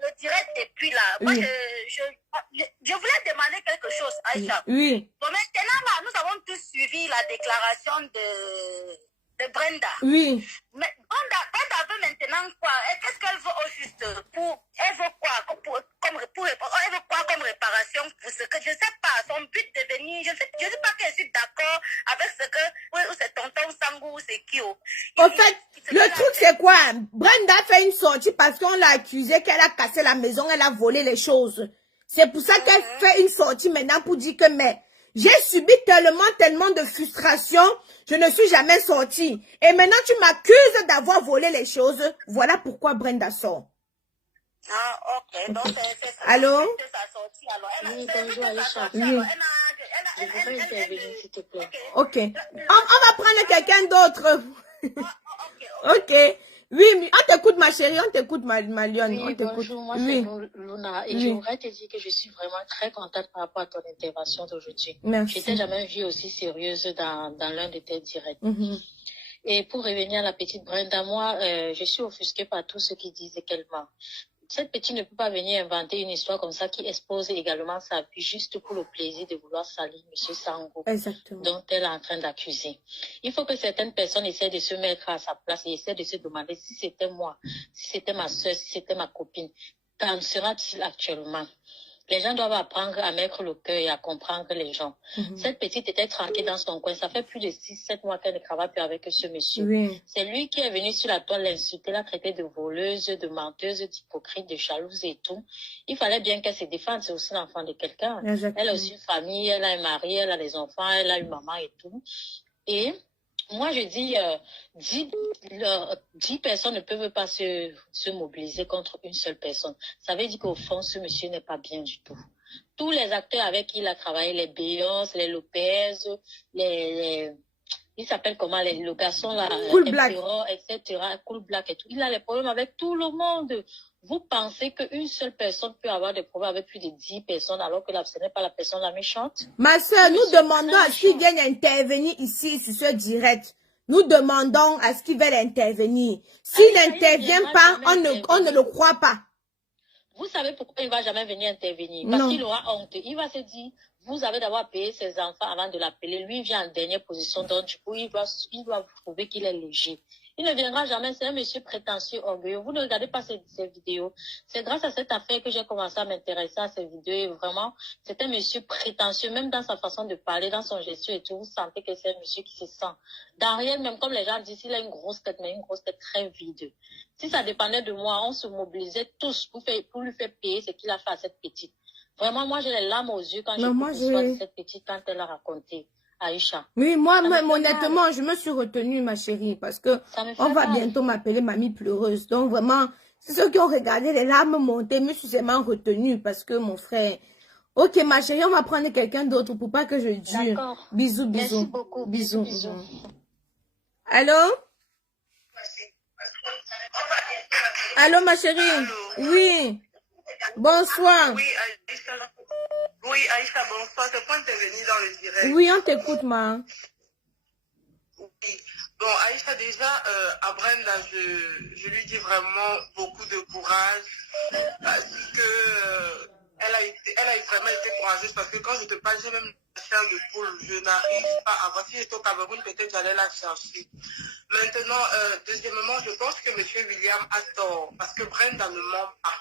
le direct depuis là. Moi, Oui. je voulais demander quelque chose, Aïcha. Oui. Bon, maintenant, là, nous avons tous suivi la déclaration de Brenda. Oui. Mais Brenda veut maintenant quoi? Qu'est-ce qu'elle veut au juste? Elle veut quoi elle veut quoi comme réparation pour ce que je ne sais pas. Son but de venir, je ne dis pas que je suis d'accord avec ce que oui, ou c'est tonton Sangou ou c'est Kyo. En fait, le truc c'est quoi? Brenda fait une sortie parce qu'on l'a accusée qu'elle a cassé la maison, elle a volé les choses. C'est pour ça qu'elle fait une sortie maintenant pour dire que mais j'ai subi tellement de frustration, je ne suis jamais sortie. Et maintenant tu m'accuses d'avoir volé les choses. Voilà pourquoi Brenda sort. Ah, ok. Donc, c'est ça. Allô? C'est sa sortie, alors. Oui, bonjour, Aïcha. Oui. Je voudrais intervenir, s'il te plaît. Ok. On va prendre quelqu'un d'autre. Ok. Oui, on t'écoute, ma chérie. On t'écoute, ma lionne. On Oui, t'écoute. bonjour, moi Oui. c'est Luna et Oui. je voudrais te dire que je suis vraiment très contente par rapport à ton intervention d'aujourd'hui. Merci. Je t'ai jamais vue aussi sérieuse dans l'un de tes directs. Mhm. Et pour revenir à la petite Brenda, moi, je suis offusquée par tous ceux qui disent qu'elle ment. Cette petite ne peut pas venir inventer une histoire comme ça qui expose également sa vie juste pour le plaisir de vouloir salir M. Sango, Exactement. dont elle est en train d'accuser. Il faut que certaines personnes essaient de se mettre à sa place et essaient de se demander si c'était moi, si c'était ma soeur, si c'était ma copine, qu'en sera-t-il actuellement? Les gens doivent apprendre à mettre le cœur et à comprendre les gens. Mhm. Cette petite était tranquille dans son coin. Ça fait plus de 6-7 mois qu'elle ne travaille plus avec ce monsieur. Oui. C'est lui qui est venu sur la toile l'insulter, la traiter de voleuse, de menteuse, d'hypocrite, de jalouse et tout. Il fallait bien qu'elle se défende. C'est aussi l'enfant de quelqu'un. Exactement. Elle a aussi une famille, elle a un mari, elle a des enfants, elle a une maman et tout. Et moi, je dis, 10 personnes ne peuvent pas se mobiliser contre une seule personne. Ça veut dire qu'au fond, ce monsieur n'est pas bien du tout. Tous les acteurs avec qui il a travaillé, les Beyoncé, les Lopez, il s'appelle comment, le garçon là, Cool Black. Emperor, etc., Cool Black et tout. Il a des problèmes avec tout le monde. Vous pensez qu'une seule personne peut avoir des problèmes avec plus de 10 personnes alors que ce n'est pas la personne la méchante? Ma soeur, nous Monsieur demandons à ce qu'ils viennent intervenir ici sur ce direct. Nous demandons à ce qu'ils veulent intervenir. S'il n'intervient pas, on ne le croit pas. Vous savez pourquoi il ne va jamais venir intervenir? Non. Parce qu'il aura honte. Il va se dire, vous avez d'abord payé ses enfants avant de l'appeler. Lui, il vient en dernière position. Donc, du coup, il doit prouver qu'il est léger. Il ne viendra jamais. C'est un monsieur prétentieux, orgueilleux. Vous ne regardez pas ces vidéos. C'est grâce à cette affaire que j'ai commencé à m'intéresser à ces vidéos. Et vraiment, c'est un monsieur prétentieux. Même dans sa façon de parler, dans son gestion et tout, vous sentez que c'est un monsieur qui se sent. Dans rien, même comme les gens disent, il a une grosse tête, mais une grosse tête très vide. Si ça dépendait de moi, on se mobilisait tous pour lui faire payer ce qu'il a fait à cette petite. Vraiment, moi, j'ai les larmes aux yeux quand j'écoute l'histoire de cette petite, quand elle a raconté. Aïcha. Oui, moi, même, honnêtement, je me suis retenue, ma chérie, parce que on va bientôt m'appeler mamie pleureuse. Donc, vraiment, c'est ceux qui ont regardé les larmes monter, me suis seulement retenue, parce que mon frère... Ok, ma chérie, on va prendre quelqu'un d'autre pour pas que je dure. D'accord. Bisous, bisous. Merci beaucoup. Bisous. Bisous. Allô? Allô, ma chérie? Allô. Oui. Bonsoir. Oui, Aïcha, bonsoir. C'est pour intervenir dans le direct. Oui, on t'écoute, ma. Oui. Bon, Aïcha, déjà, à Brenda, je lui dis vraiment beaucoup de courage parce que elle a vraiment été courageuse parce que quand je te parle, j'ai même la chair de poule. Je n'arrive pas à voir. Si j'étais au Cameroun, peut-être j'allais la chercher. Maintenant, deuxièmement, je pense que M. William a tort parce que Brenda ne ment pas.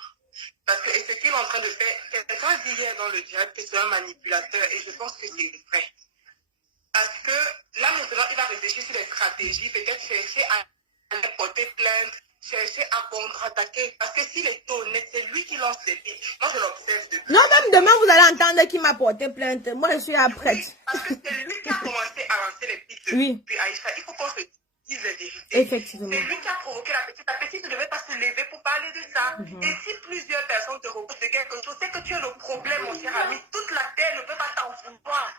Parce que, et ce qu'il est en train de faire, quelqu'un dit hier dans le direct que c'est un manipulateur et je pense que c'est vrai. Parce que là maintenant, il va réfléchir sur les stratégies, peut-être chercher à porter plainte, chercher à contre-attaquer. Parce que s'il est honnête, c'est lui qui lance les pics. Moi, je l'observe depuis. Non, même demain, vous allez entendre qui m'a porté plainte. Moi, je suis après. Oui, parce que c'est lui qui a commencé à lancer les pics. Oui. Puis Aïcha, il faut qu'on se dise la vérité. Effectivement. C'est lui qui a provoqué la petite. La petite ne devait pas se lever pour parler de ça. Et si plusieurs personnes te reprochent de quelque chose, c'est que tu as le problème, mon cher ami. Toute la terre ne peut pas t'en vouloir.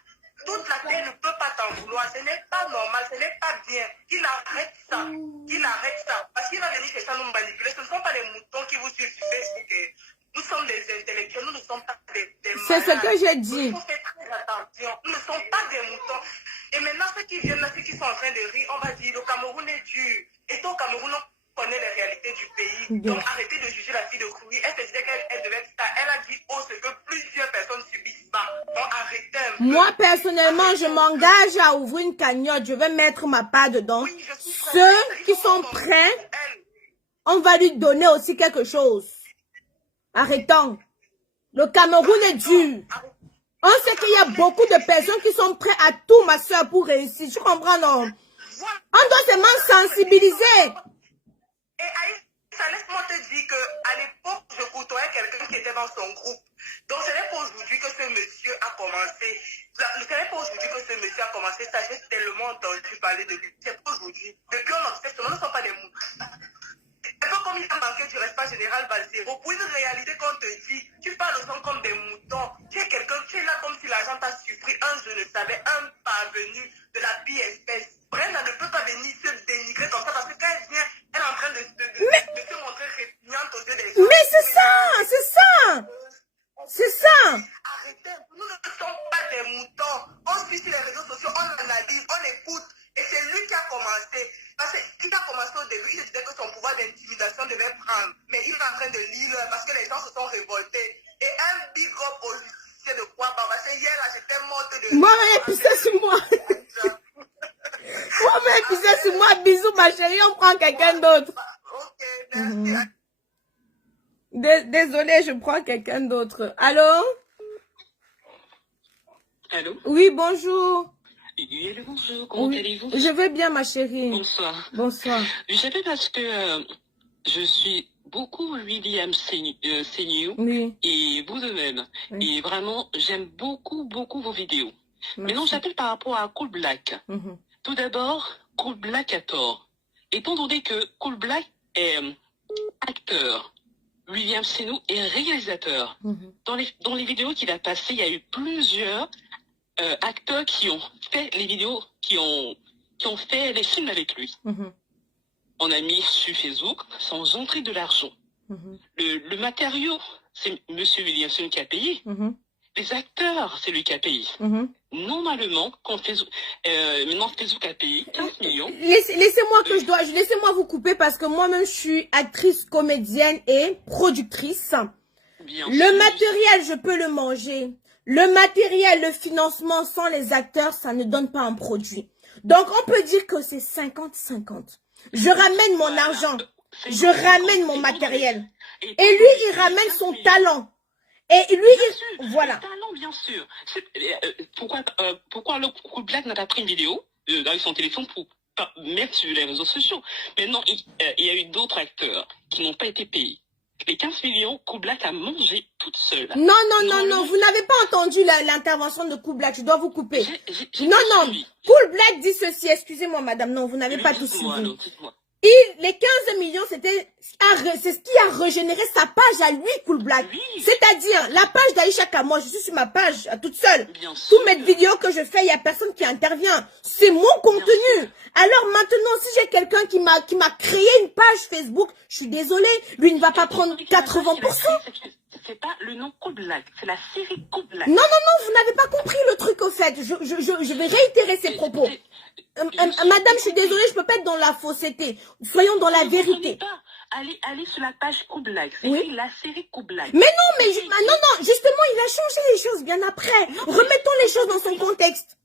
Toute la terre ne peut pas t'en vouloir. Ce n'est pas normal, ce n'est pas bien. Qu'il arrête ça. Qu'il arrête ça. Parce qu'il va venir chez ça nous manipuler. Ce ne sont pas les moutons qui vous suivent sur Facebook. Nous sommes des intellectuels, nous ne sommes pas des C'est ce que j'ai dit. Il faut faire très attention. Nous ne sommes pas des moutons. Et maintenant, ceux qui viennent là, ceux qui sont en train de rire, on va dire, le Cameroun est dur. Et au Cameroun, on connaît les réalités du pays. Bien. Donc, arrêtez de juger la fille de Kouy. Elle se disait qu'elle devait être ça. Elle a dit oh, ce que plusieurs personnes subissent pas. Donc, arrêtez un peu. Moi, personnellement, je m'engage à ouvrir une cagnotte. Je vais mettre ma part dedans. Oui, je suis Ceux prête. qui sont prêts, on va lui donner aussi quelque chose. Arrêtons. Le Cameroun est dur. On sait qu'il y a beaucoup de personnes qui sont prêtes à tout, ma soeur, pour réussir. Tu comprends, non? On doit seulement sensibiliser. Et Aïssa, laisse-moi te dire qu'à l'époque, je côtoyais quelqu'un qui était dans son groupe. Donc, ce n'est pas aujourd'hui que ce monsieur a commencé. Ce n'est pas aujourd'hui que ce monsieur a commencé. Ça, j'ai tellement entendu parler de lui. C'est pas aujourd'hui. Depuis, on observe, nous ne sommes pas des moutons. C'est pas comme il a manqué du respect général Balzero. Pour une réalité qu'on te dit, tu parles aux gens comme des moutons. Tu es quelqu'un, tu es là comme si l'argent vraiment pas surpris. Un, je le savais, un parvenu de la pire espèce. Brenda ne peut pas venir se dénigrer comme ça parce que quand elle vient, elle est en train de se montrer répugnante aux yeux des gens. Mais c'est ça. C'est ça. Arrêtez, nous ne sommes pas des moutons. On suit sur les réseaux sociaux, on analyse, on écoute. Et c'est lui qui a commencé. Parce qu'il a commencé au début, il disait que son pouvoir d'intimidation devait prendre. Mais il est en train de lire parce que les gens se sont révoltés. Et un big up au justicier de quoi? Parce que hier, là, j'étais morte de... Moi, pissé sur moi. Moi, pissé sur moi. Bisous, ma chérie, on prend quelqu'un d'autre. Ok, merci. Désolée, je prends quelqu'un d'autre. Allô? Allô? Oui, bonjour. Oui, allô, bonjour, comment allez-vous? Je vais bien, ma chérie. Bonsoir. Bonsoir. J'appelle parce que je suis beaucoup William Senior Oui. et vous de même. Oui. Et vraiment, j'aime beaucoup vos vidéos. Merci. Maintenant, j'appelle par rapport à Cool Black. Tout d'abord, Cool Black a tort. Étant donné que Cool Black est acteur, William Senior est réalisateur. Dans les vidéos qu'il a passées, il y a eu plusieurs acteurs qui ont fait les vidéos, qui ont fait les films avec lui. On a mis sur Facebook sans entrer de l'argent. Le matériau, c'est Monsieur Williamson qui a payé. Les acteurs, c'est lui qui a payé. Normalement, quand Facebook a payé 15 millions. Laissez-moi vous couper parce que moi-même je suis actrice, comédienne et productrice. Le matériel, je peux le manger. Le matériel, le financement sans les acteurs, ça ne donne pas un produit. Donc, on peut dire que c'est 50-50. Je ramène mon argent. Je ramène mon matériel. Et lui, il ramène son talent. Et lui, voilà. Le talent, bien sûr. Pourquoi le Cool Black n'a pas pris une vidéo avec son téléphone pour mettre sur les réseaux sociaux? Maintenant, il y a eu d'autres acteurs qui n'ont pas été payés. Les 15 millions, Cool Black a mangé toute seule. Non, vous n'avez pas entendu l'intervention de Cool Black, je dois vous couper. Non, Cool Black dit ceci, excusez-moi madame, non, vous n'avez pas tout suivi. Les 15 millions, c'est ce qui a régénéré sa page à lui, Cool Black. C'est-à-dire, la page d'Aïcha Kamwa, je suis sur ma page toute seule. Toutes mes vidéos que je fais, il n'y a personne qui intervient. C'est mon contenu. Alors maintenant, si j'ai quelqu'un qui m'a créé une page Facebook, je suis désolée, lui ne va pas prendre 80%. C'est pas le nom Cool Black, c'est la série Cool Black. Non, vous n'avez pas compris le truc au fait. Je vais réitérer ses propos. Madame, je suis désolée, je peux pas être dans la fausseté. Soyons dans la vérité. Allez sur la page Cool Black. C'est la série Cool Black. Mais non, justement, il a changé les choses bien après. Remettons les choses dans son contexte.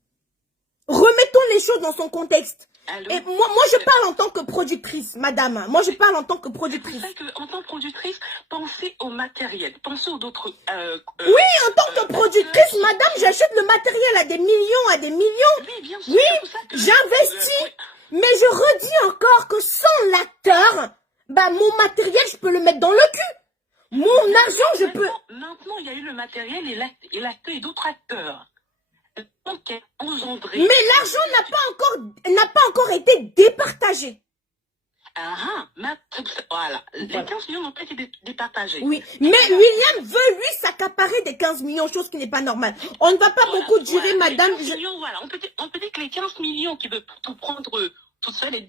Remettons les choses dans son contexte. Et moi, je parle en tant que productrice, madame. Moi, je parle en tant que productrice. C'est ça qu'en tant que productrice, pensez au matériel. Pensez aux autres... oui, en tant que productrice, madame, j'achète le matériel à des millions. Oui, bien sûr. Oui, j'investis. Mais je redis encore que sans l'acteur, mon matériel, je peux le mettre dans le cul. Mon argent, je peux... Maintenant, il y a eu le matériel et l'acteur et d'autres acteurs. Mais l'argent n'a pas encore été départagé. Voilà. Les 15 millions n'ont pas été départagés. Oui, mais William veut lui s'accaparer des 15 millions, chose qui n'est pas normale. On ne va pas beaucoup durer, madame. On peut dire que les 15 millions qui veulent tout prendre tout seul, les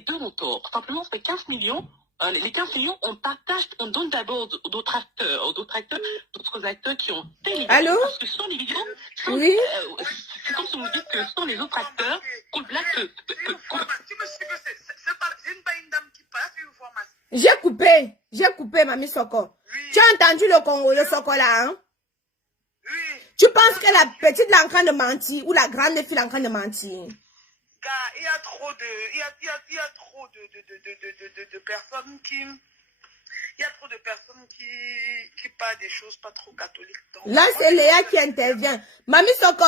deux ont tort. Simplement, c'est 15 millions. Les 15 millions, on donne d'abord d'autres acteurs qui ont fait les vidéos. Allô? Parce que sans les vidéos, oui. C'est comme si on dit que sans les autres acteurs, Cool Black... Tu me suis que c'est une dame qui parle, tu veux voir ma... J'ai coupé, Mamie Soko. Oui. Tu as entendu le Soko là, hein? Oui. Tu penses que la petite est en train de mentir ou la grande fille est en train de mentir? Car il y a trop de personnes qui... Il y a trop de personnes qui parlent des choses pas trop catholiques. Donc, là, c'est Léa qui intervient. Mamie Soko,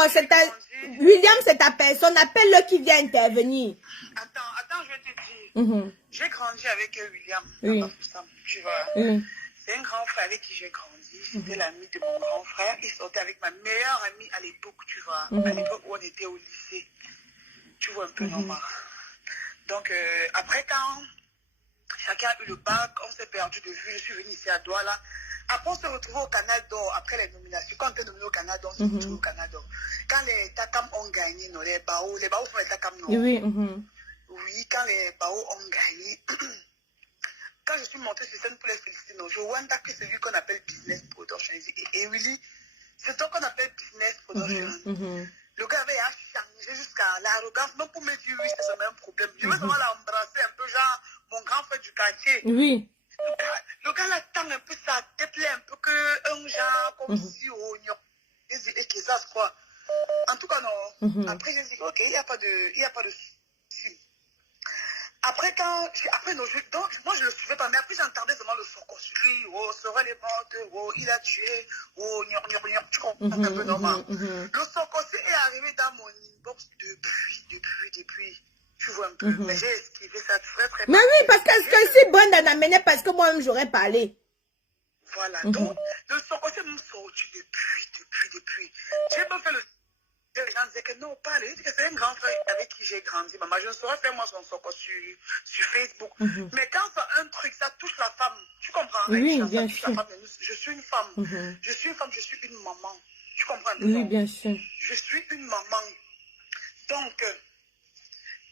William, c'est ta personne. Appelle-le qui vient intervenir. Attends, je vais te dire. J'ai grandi avec William. Oui. Tu vois. C'est un grand frère avec qui j'ai grandi. C'était l'ami de mon grand frère. Il sortait avec ma meilleure amie à l'époque, tu vois. À l'époque où on était au lycée. Tu vois un peu normal. Donc, après, Chacun a eu le bac, on s'est perdu de vue. Je suis venue ici à Douala. Après, on s'est retrouvé au Canada d'Or, après les nominations. Quand on était nominé au Canada, on s'est retrouvé au Canada d'Or. Quand les Takam ont gagné, non, les Bao sont les Takam, non? Oui. Oui, quand les Bao ont gagné, quand je suis montée sur scène pour les féliciter, non, je vois que c'est lui qu'on appelle Business Production. Et Willy, c'est toi qu'on appelle Business Production. Le gars avait changé jusqu'à l'arrogance, même pour me dire oui, c'est le même problème. Je veux seulement l'embrasser un peu, genre mon grand frère du quartier. Oui. Le gars là tend un peu sa tête là, un peu que un genre comme si on y a. Et que ça, quoi. En tout cas, non. Après, j'ai dit, ok, il n'y a pas de souci. Après, donc, moi, je ne le suivais pas, mais après, j'entendais seulement le son construit, oh, serait les mortes, oh, il a tué, oh, tu comprends un peu normal. Le son construit est arrivé dans mon inbox depuis, tu vois un peu, mais j'ai esquivé ça très, très bien. Mais oui, parce que si bonne d'en amener, parce que moi-même, j'aurais parlé. Voilà, donc, le son construit me sorti depuis. J'ai pas fait le... Les gens disaient que non, pas lui, c'est un grand frère avec qui j'ai grandi. Maman, je ne saurais faire moi son soko sur Facebook. Mais quand c'est un truc, ça touche la femme. Tu comprends? Oui, bien sûr. Je suis une femme. Je suis une maman. Tu comprends? Oui, bien sûr. Je suis une maman. Donc,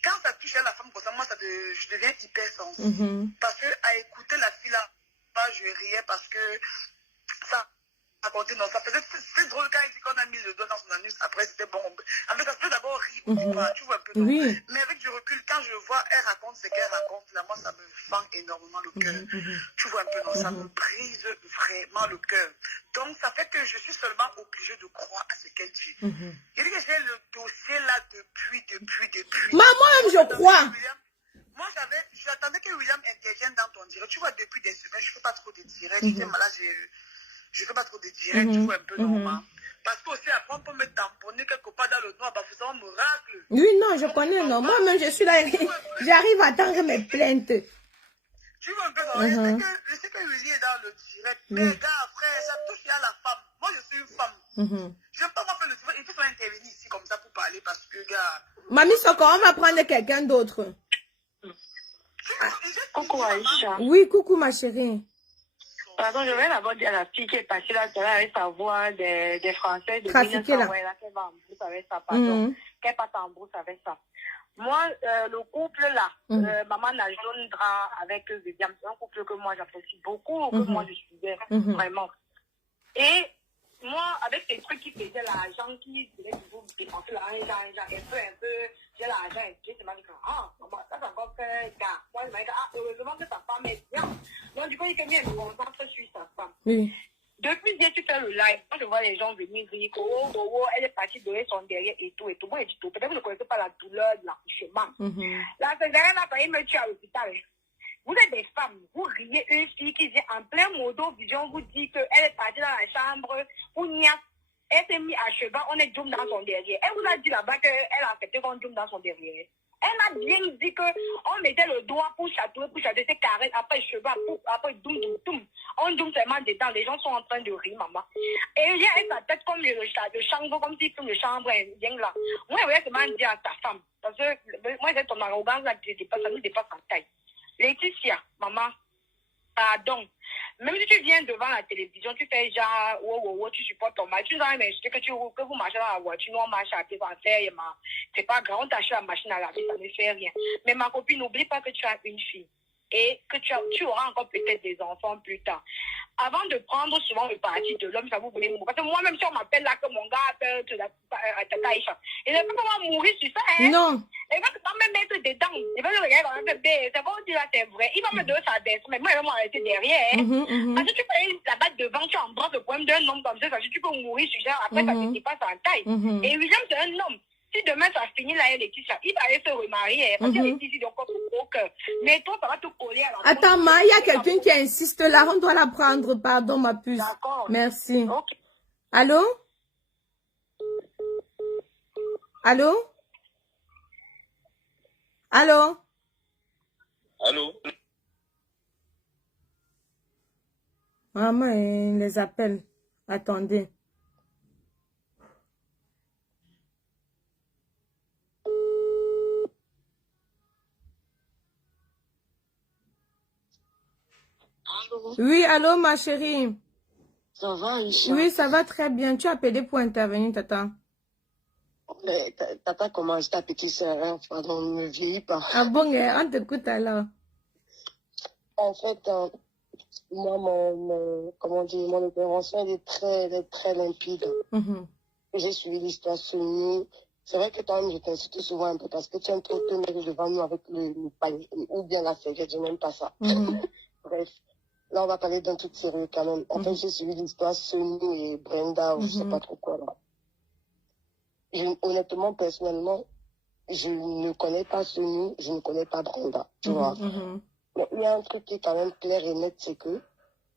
quand ça touche à la femme, pour ça, moi, je deviens hyper sensible. Parce que à écouter la fille là, je riais parce que ça... Non, ça faisait c'est drôle quand il dit qu'on a mis le doigt dans son anus, après c'était bon. En fait, ça se fait d'abord rire ou pas, tu vois un peu. Oui. Mais avec du recul, quand je vois, elle raconte ce qu'elle raconte, là, moi, ça me fend énormément le cœur. Tu vois un peu, non, ça me brise vraiment le cœur. Donc, ça fait que je suis seulement obligée de croire à ce qu'elle dit. Il dit que j'ai le dossier là depuis. Moi-même, je crois. Moi, j'attendais que William intervienne dans ton direct. Tu vois, depuis des semaines, je ne fais pas trop de directs. J'étais malade, je ne fais pas trop de directs, tu vois, un peu normal. Parce que aussi, après, on peut me tamponner quelque part dans le noir, bah, faisant un miracle. Oui, non, je connais, non. Moi-même, je suis là, j'arrive à attendre mes plaintes. Tu vois un peu, non? Je sais que Willy est dans le direct, mais gars, après, ça touche à la femme. Moi, je suis une femme. Je ne peux pas faire le direct, il faut intervenir ici comme ça pour parler, parce que, gars... Mamie Soko, on va prendre quelqu'un d'autre. Coucou Aïcha. Oui, coucou ma chérie. Pardon, je vais d'abord dire à la fille qui est passée là, avec sa voix des Français de trafiquer là. Qu'elle va en brousse avec ça, pardon. Qu'elle passe en brousse avec ça. Moi, le couple là, Maman Najondra avec Viviane, c'est un couple que moi j'apprécie beaucoup, que moi je suivais vraiment. Et moi, avec ces trucs qui faisaient l'argent, qui disaient toujours dépenser l'argent, un peu, j'ai l'argent, et je me dis que, maman, ça c'est encore que, gars. Moi, je me dis que, heureusement que ta femme est bien. Donc, du coup, il me concentre sur sa femme. Oui. Depuis que tu fais le live, quand je vois les gens venir dire que, elle est partie donner son derrière et tout. Moi, je dis tout. Peut-être que vous ne connaissez pas la douleur de l'accouchement. La derrière, là, il me tue à l'hôpital. Vous êtes des femmes, vous riez une fille qui vient en plein modo vision, vous dit qu'elle est partie dans la chambre, pour nia, elle s'est mise à cheval, on est doum dans son derrière. Elle vous a dit là-bas qu'elle a accepté qu'on doum dans son derrière. Elle a bien dit qu'on mettait le doigt pour chatouiller, c'est carré, après cheval, après doum. On doum seulement dedans, les gens sont en train de rire, maman. Et elle a sa tête comme le chambre, comme si comme le chambre indien là. Moi, je voulais seulement dire à ta femme, parce que moi, c'est ton arrogance là, ça nous dépasse en taille. Laetitia, maman, pardon. Même si tu viens devant la télévision, tu fais genre, tu supportes ton mari, tu dois m'insulter que vous marchez dans la voiture, nous on marche à pied, on va faire, c'est pas grave, on t'achète la machine à laver, ça ne fait rien. Mais ma copine, n'oublie pas que tu as une fille et que tu auras encore peut-être des enfants plus tard. Avant de prendre souvent le parti de l'homme, ça vous voulez mourir. Parce que moi-même, si on m'appelle là, que mon gars appelle Tata Aïcha, il ne peut pas mourir sur ça, hein? Non. Il va quand même mettre dedans. Il va le regarder, il va me faire, c'est bon, dire là, c'est vrai. Il va me donner sa baisse, mais moi, il va m'arrêter derrière, hein? Parce que tu peux la battre devant, tu embrasses le problème d'un homme comme ça, tu peux mourir sur ça, après, ça ne dépasse en taille. Et William, c'est un homme. Si demain ça finit là, Laetitia, il va aller se remarier. Parce qu'il est ici, donc on au cœur. Mais toi, ça va te coller à la... Attends, il y a quelqu'un qui insiste là. On doit la prendre. Pardon, ma puce. D'accord. Merci. Okay. Allô? Allô? Allô? Allô? Maman, il les appelle. Attendez. bonjour. Oui, allô, ma chérie. Ça va, Aïcha? Oui, ça va très bien. Tu as appelé pour intervenir, Tata. Tata, comment est ta petite sœur? Pardon, ne me vieillis pas. Ah bon, on t'écoute alors. En fait, moi, mon intervention, elle est très limpide. J'ai suivi l'histoire sur nous. C'est vrai que toi-même, je t'incite souvent un peu parce que tu aimes trop te mettre devant nous avec le panier ou bien la serviette. Je n'aime pas ça. Bref, là, on va parler d'un truc sérieux quand même. En fait, j'ai suivi l'histoire sur nous et Brenda, ou je sais pas trop quoi là. Honnêtement, personnellement, je ne connais pas Sonu, je ne connais pas Brenda, tu vois. Mais il y a un truc qui est quand même clair et net, c'est que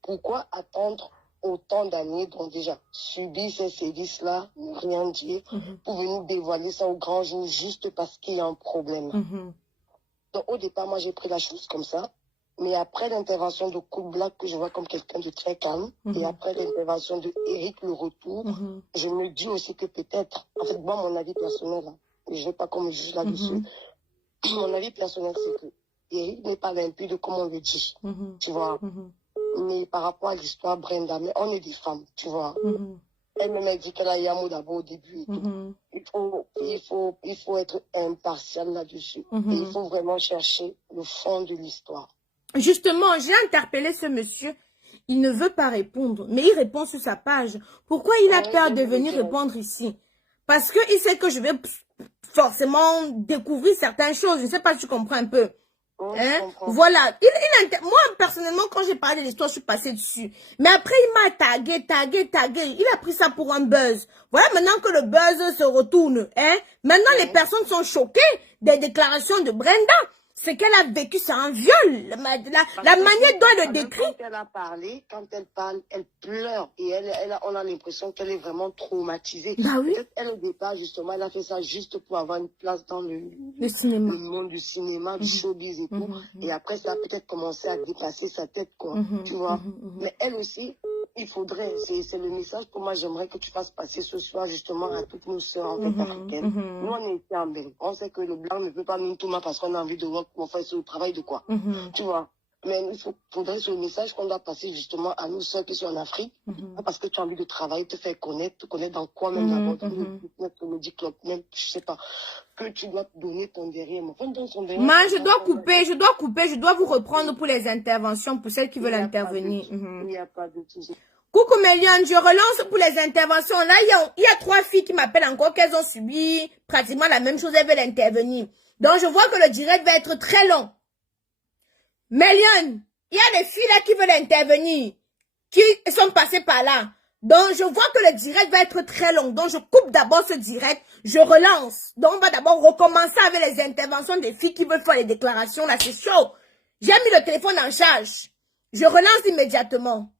pourquoi attendre autant d'années, donc déjà, subir ces sévices-là, ne rien dire, pour venir dévoiler ça au grand jour juste parce qu'il y a un problème. Donc au départ, moi j'ai pris la chose comme ça, mais après l'intervention de Cool Black, que je vois comme quelqu'un de très calme, et après l'intervention de Eric, le retour, je me dis aussi que peut-être, en fait, moi, mon avis personnel, hein, et je ne veux pas qu'on me juge là-dessus, mon avis personnel, c'est que Eric n'est pas limpide comme on le dit, tu vois. Mais par rapport à l'histoire Brenda, mais on est des femmes, tu vois. Elle-même a dit qu'elle a eu un mot d'abord au début et tout. Il faut être impartial là-dessus. Et il faut vraiment chercher le fond de l'histoire. Justement, j'ai interpellé ce monsieur. Il ne veut pas répondre, mais il répond sur sa page. Pourquoi il a peur de venir répondre ici? Parce qu'il sait que je vais forcément découvrir certaines choses. Je ne sais pas si tu comprends un peu. Hein? Voilà. Moi, personnellement, quand j'ai parlé de l'histoire, je suis passée dessus. Mais après, il m'a tagué. Il a pris ça pour un buzz. Voilà maintenant que le buzz se retourne. Hein? Maintenant, les personnes sont choquées des déclarations de Brenda. Ce qu'elle a vécu, c'est un viol. La manière dont elle le décrit. Quand elle a parlé, quand elle parle, elle pleure. Et on a l'impression qu'elle est vraiment traumatisée. Bah oui. Peut-être elle, au départ, justement, elle a fait ça juste pour avoir une place dans le cinéma. Le monde du cinéma, du showbiz et tout. Et après, ça a peut-être commencé à dépasser sa tête, quoi. Tu vois. Mais elle aussi, il faudrait, c'est le message que moi, j'aimerais que tu fasses passer ce soir, justement, à toutes nos sœurs, en fait, africaines. Nous, on est ici en Belgique. On sait que le blanc ne peut pas nous tout parce qu'on a envie de voir qu'on fait ce travail de quoi. Tu vois. Mais il faudrait ce message qu'on doit passer justement à nous seuls qui sont en Afrique, parce que tu as envie de travailler, te faire connaître, te connaître dans quoi même d'abord, le Midi Club, même, je sais pas, que tu dois donner ton derrière. Enfin, dans son derrière. Moi, je dois couper, je dois vous reprendre pour les interventions, pour celles qui veulent intervenir. Il n'y a pas de souci. Coucou Méliane, je relance pour les interventions. Là, il y a 3 filles qui m'appellent encore qu'elles ont subi pratiquement la même chose, elles veulent intervenir. Donc, je vois que le direct va être très long. Méliane, il y a des filles là qui veulent intervenir, qui sont passées par là. Donc, je vois que le direct va être très long. Donc, je coupe d'abord ce direct, je relance. Donc, on va d'abord recommencer avec les interventions des filles qui veulent faire les déclarations. Là, c'est chaud. J'ai mis le téléphone en charge. Je relance immédiatement.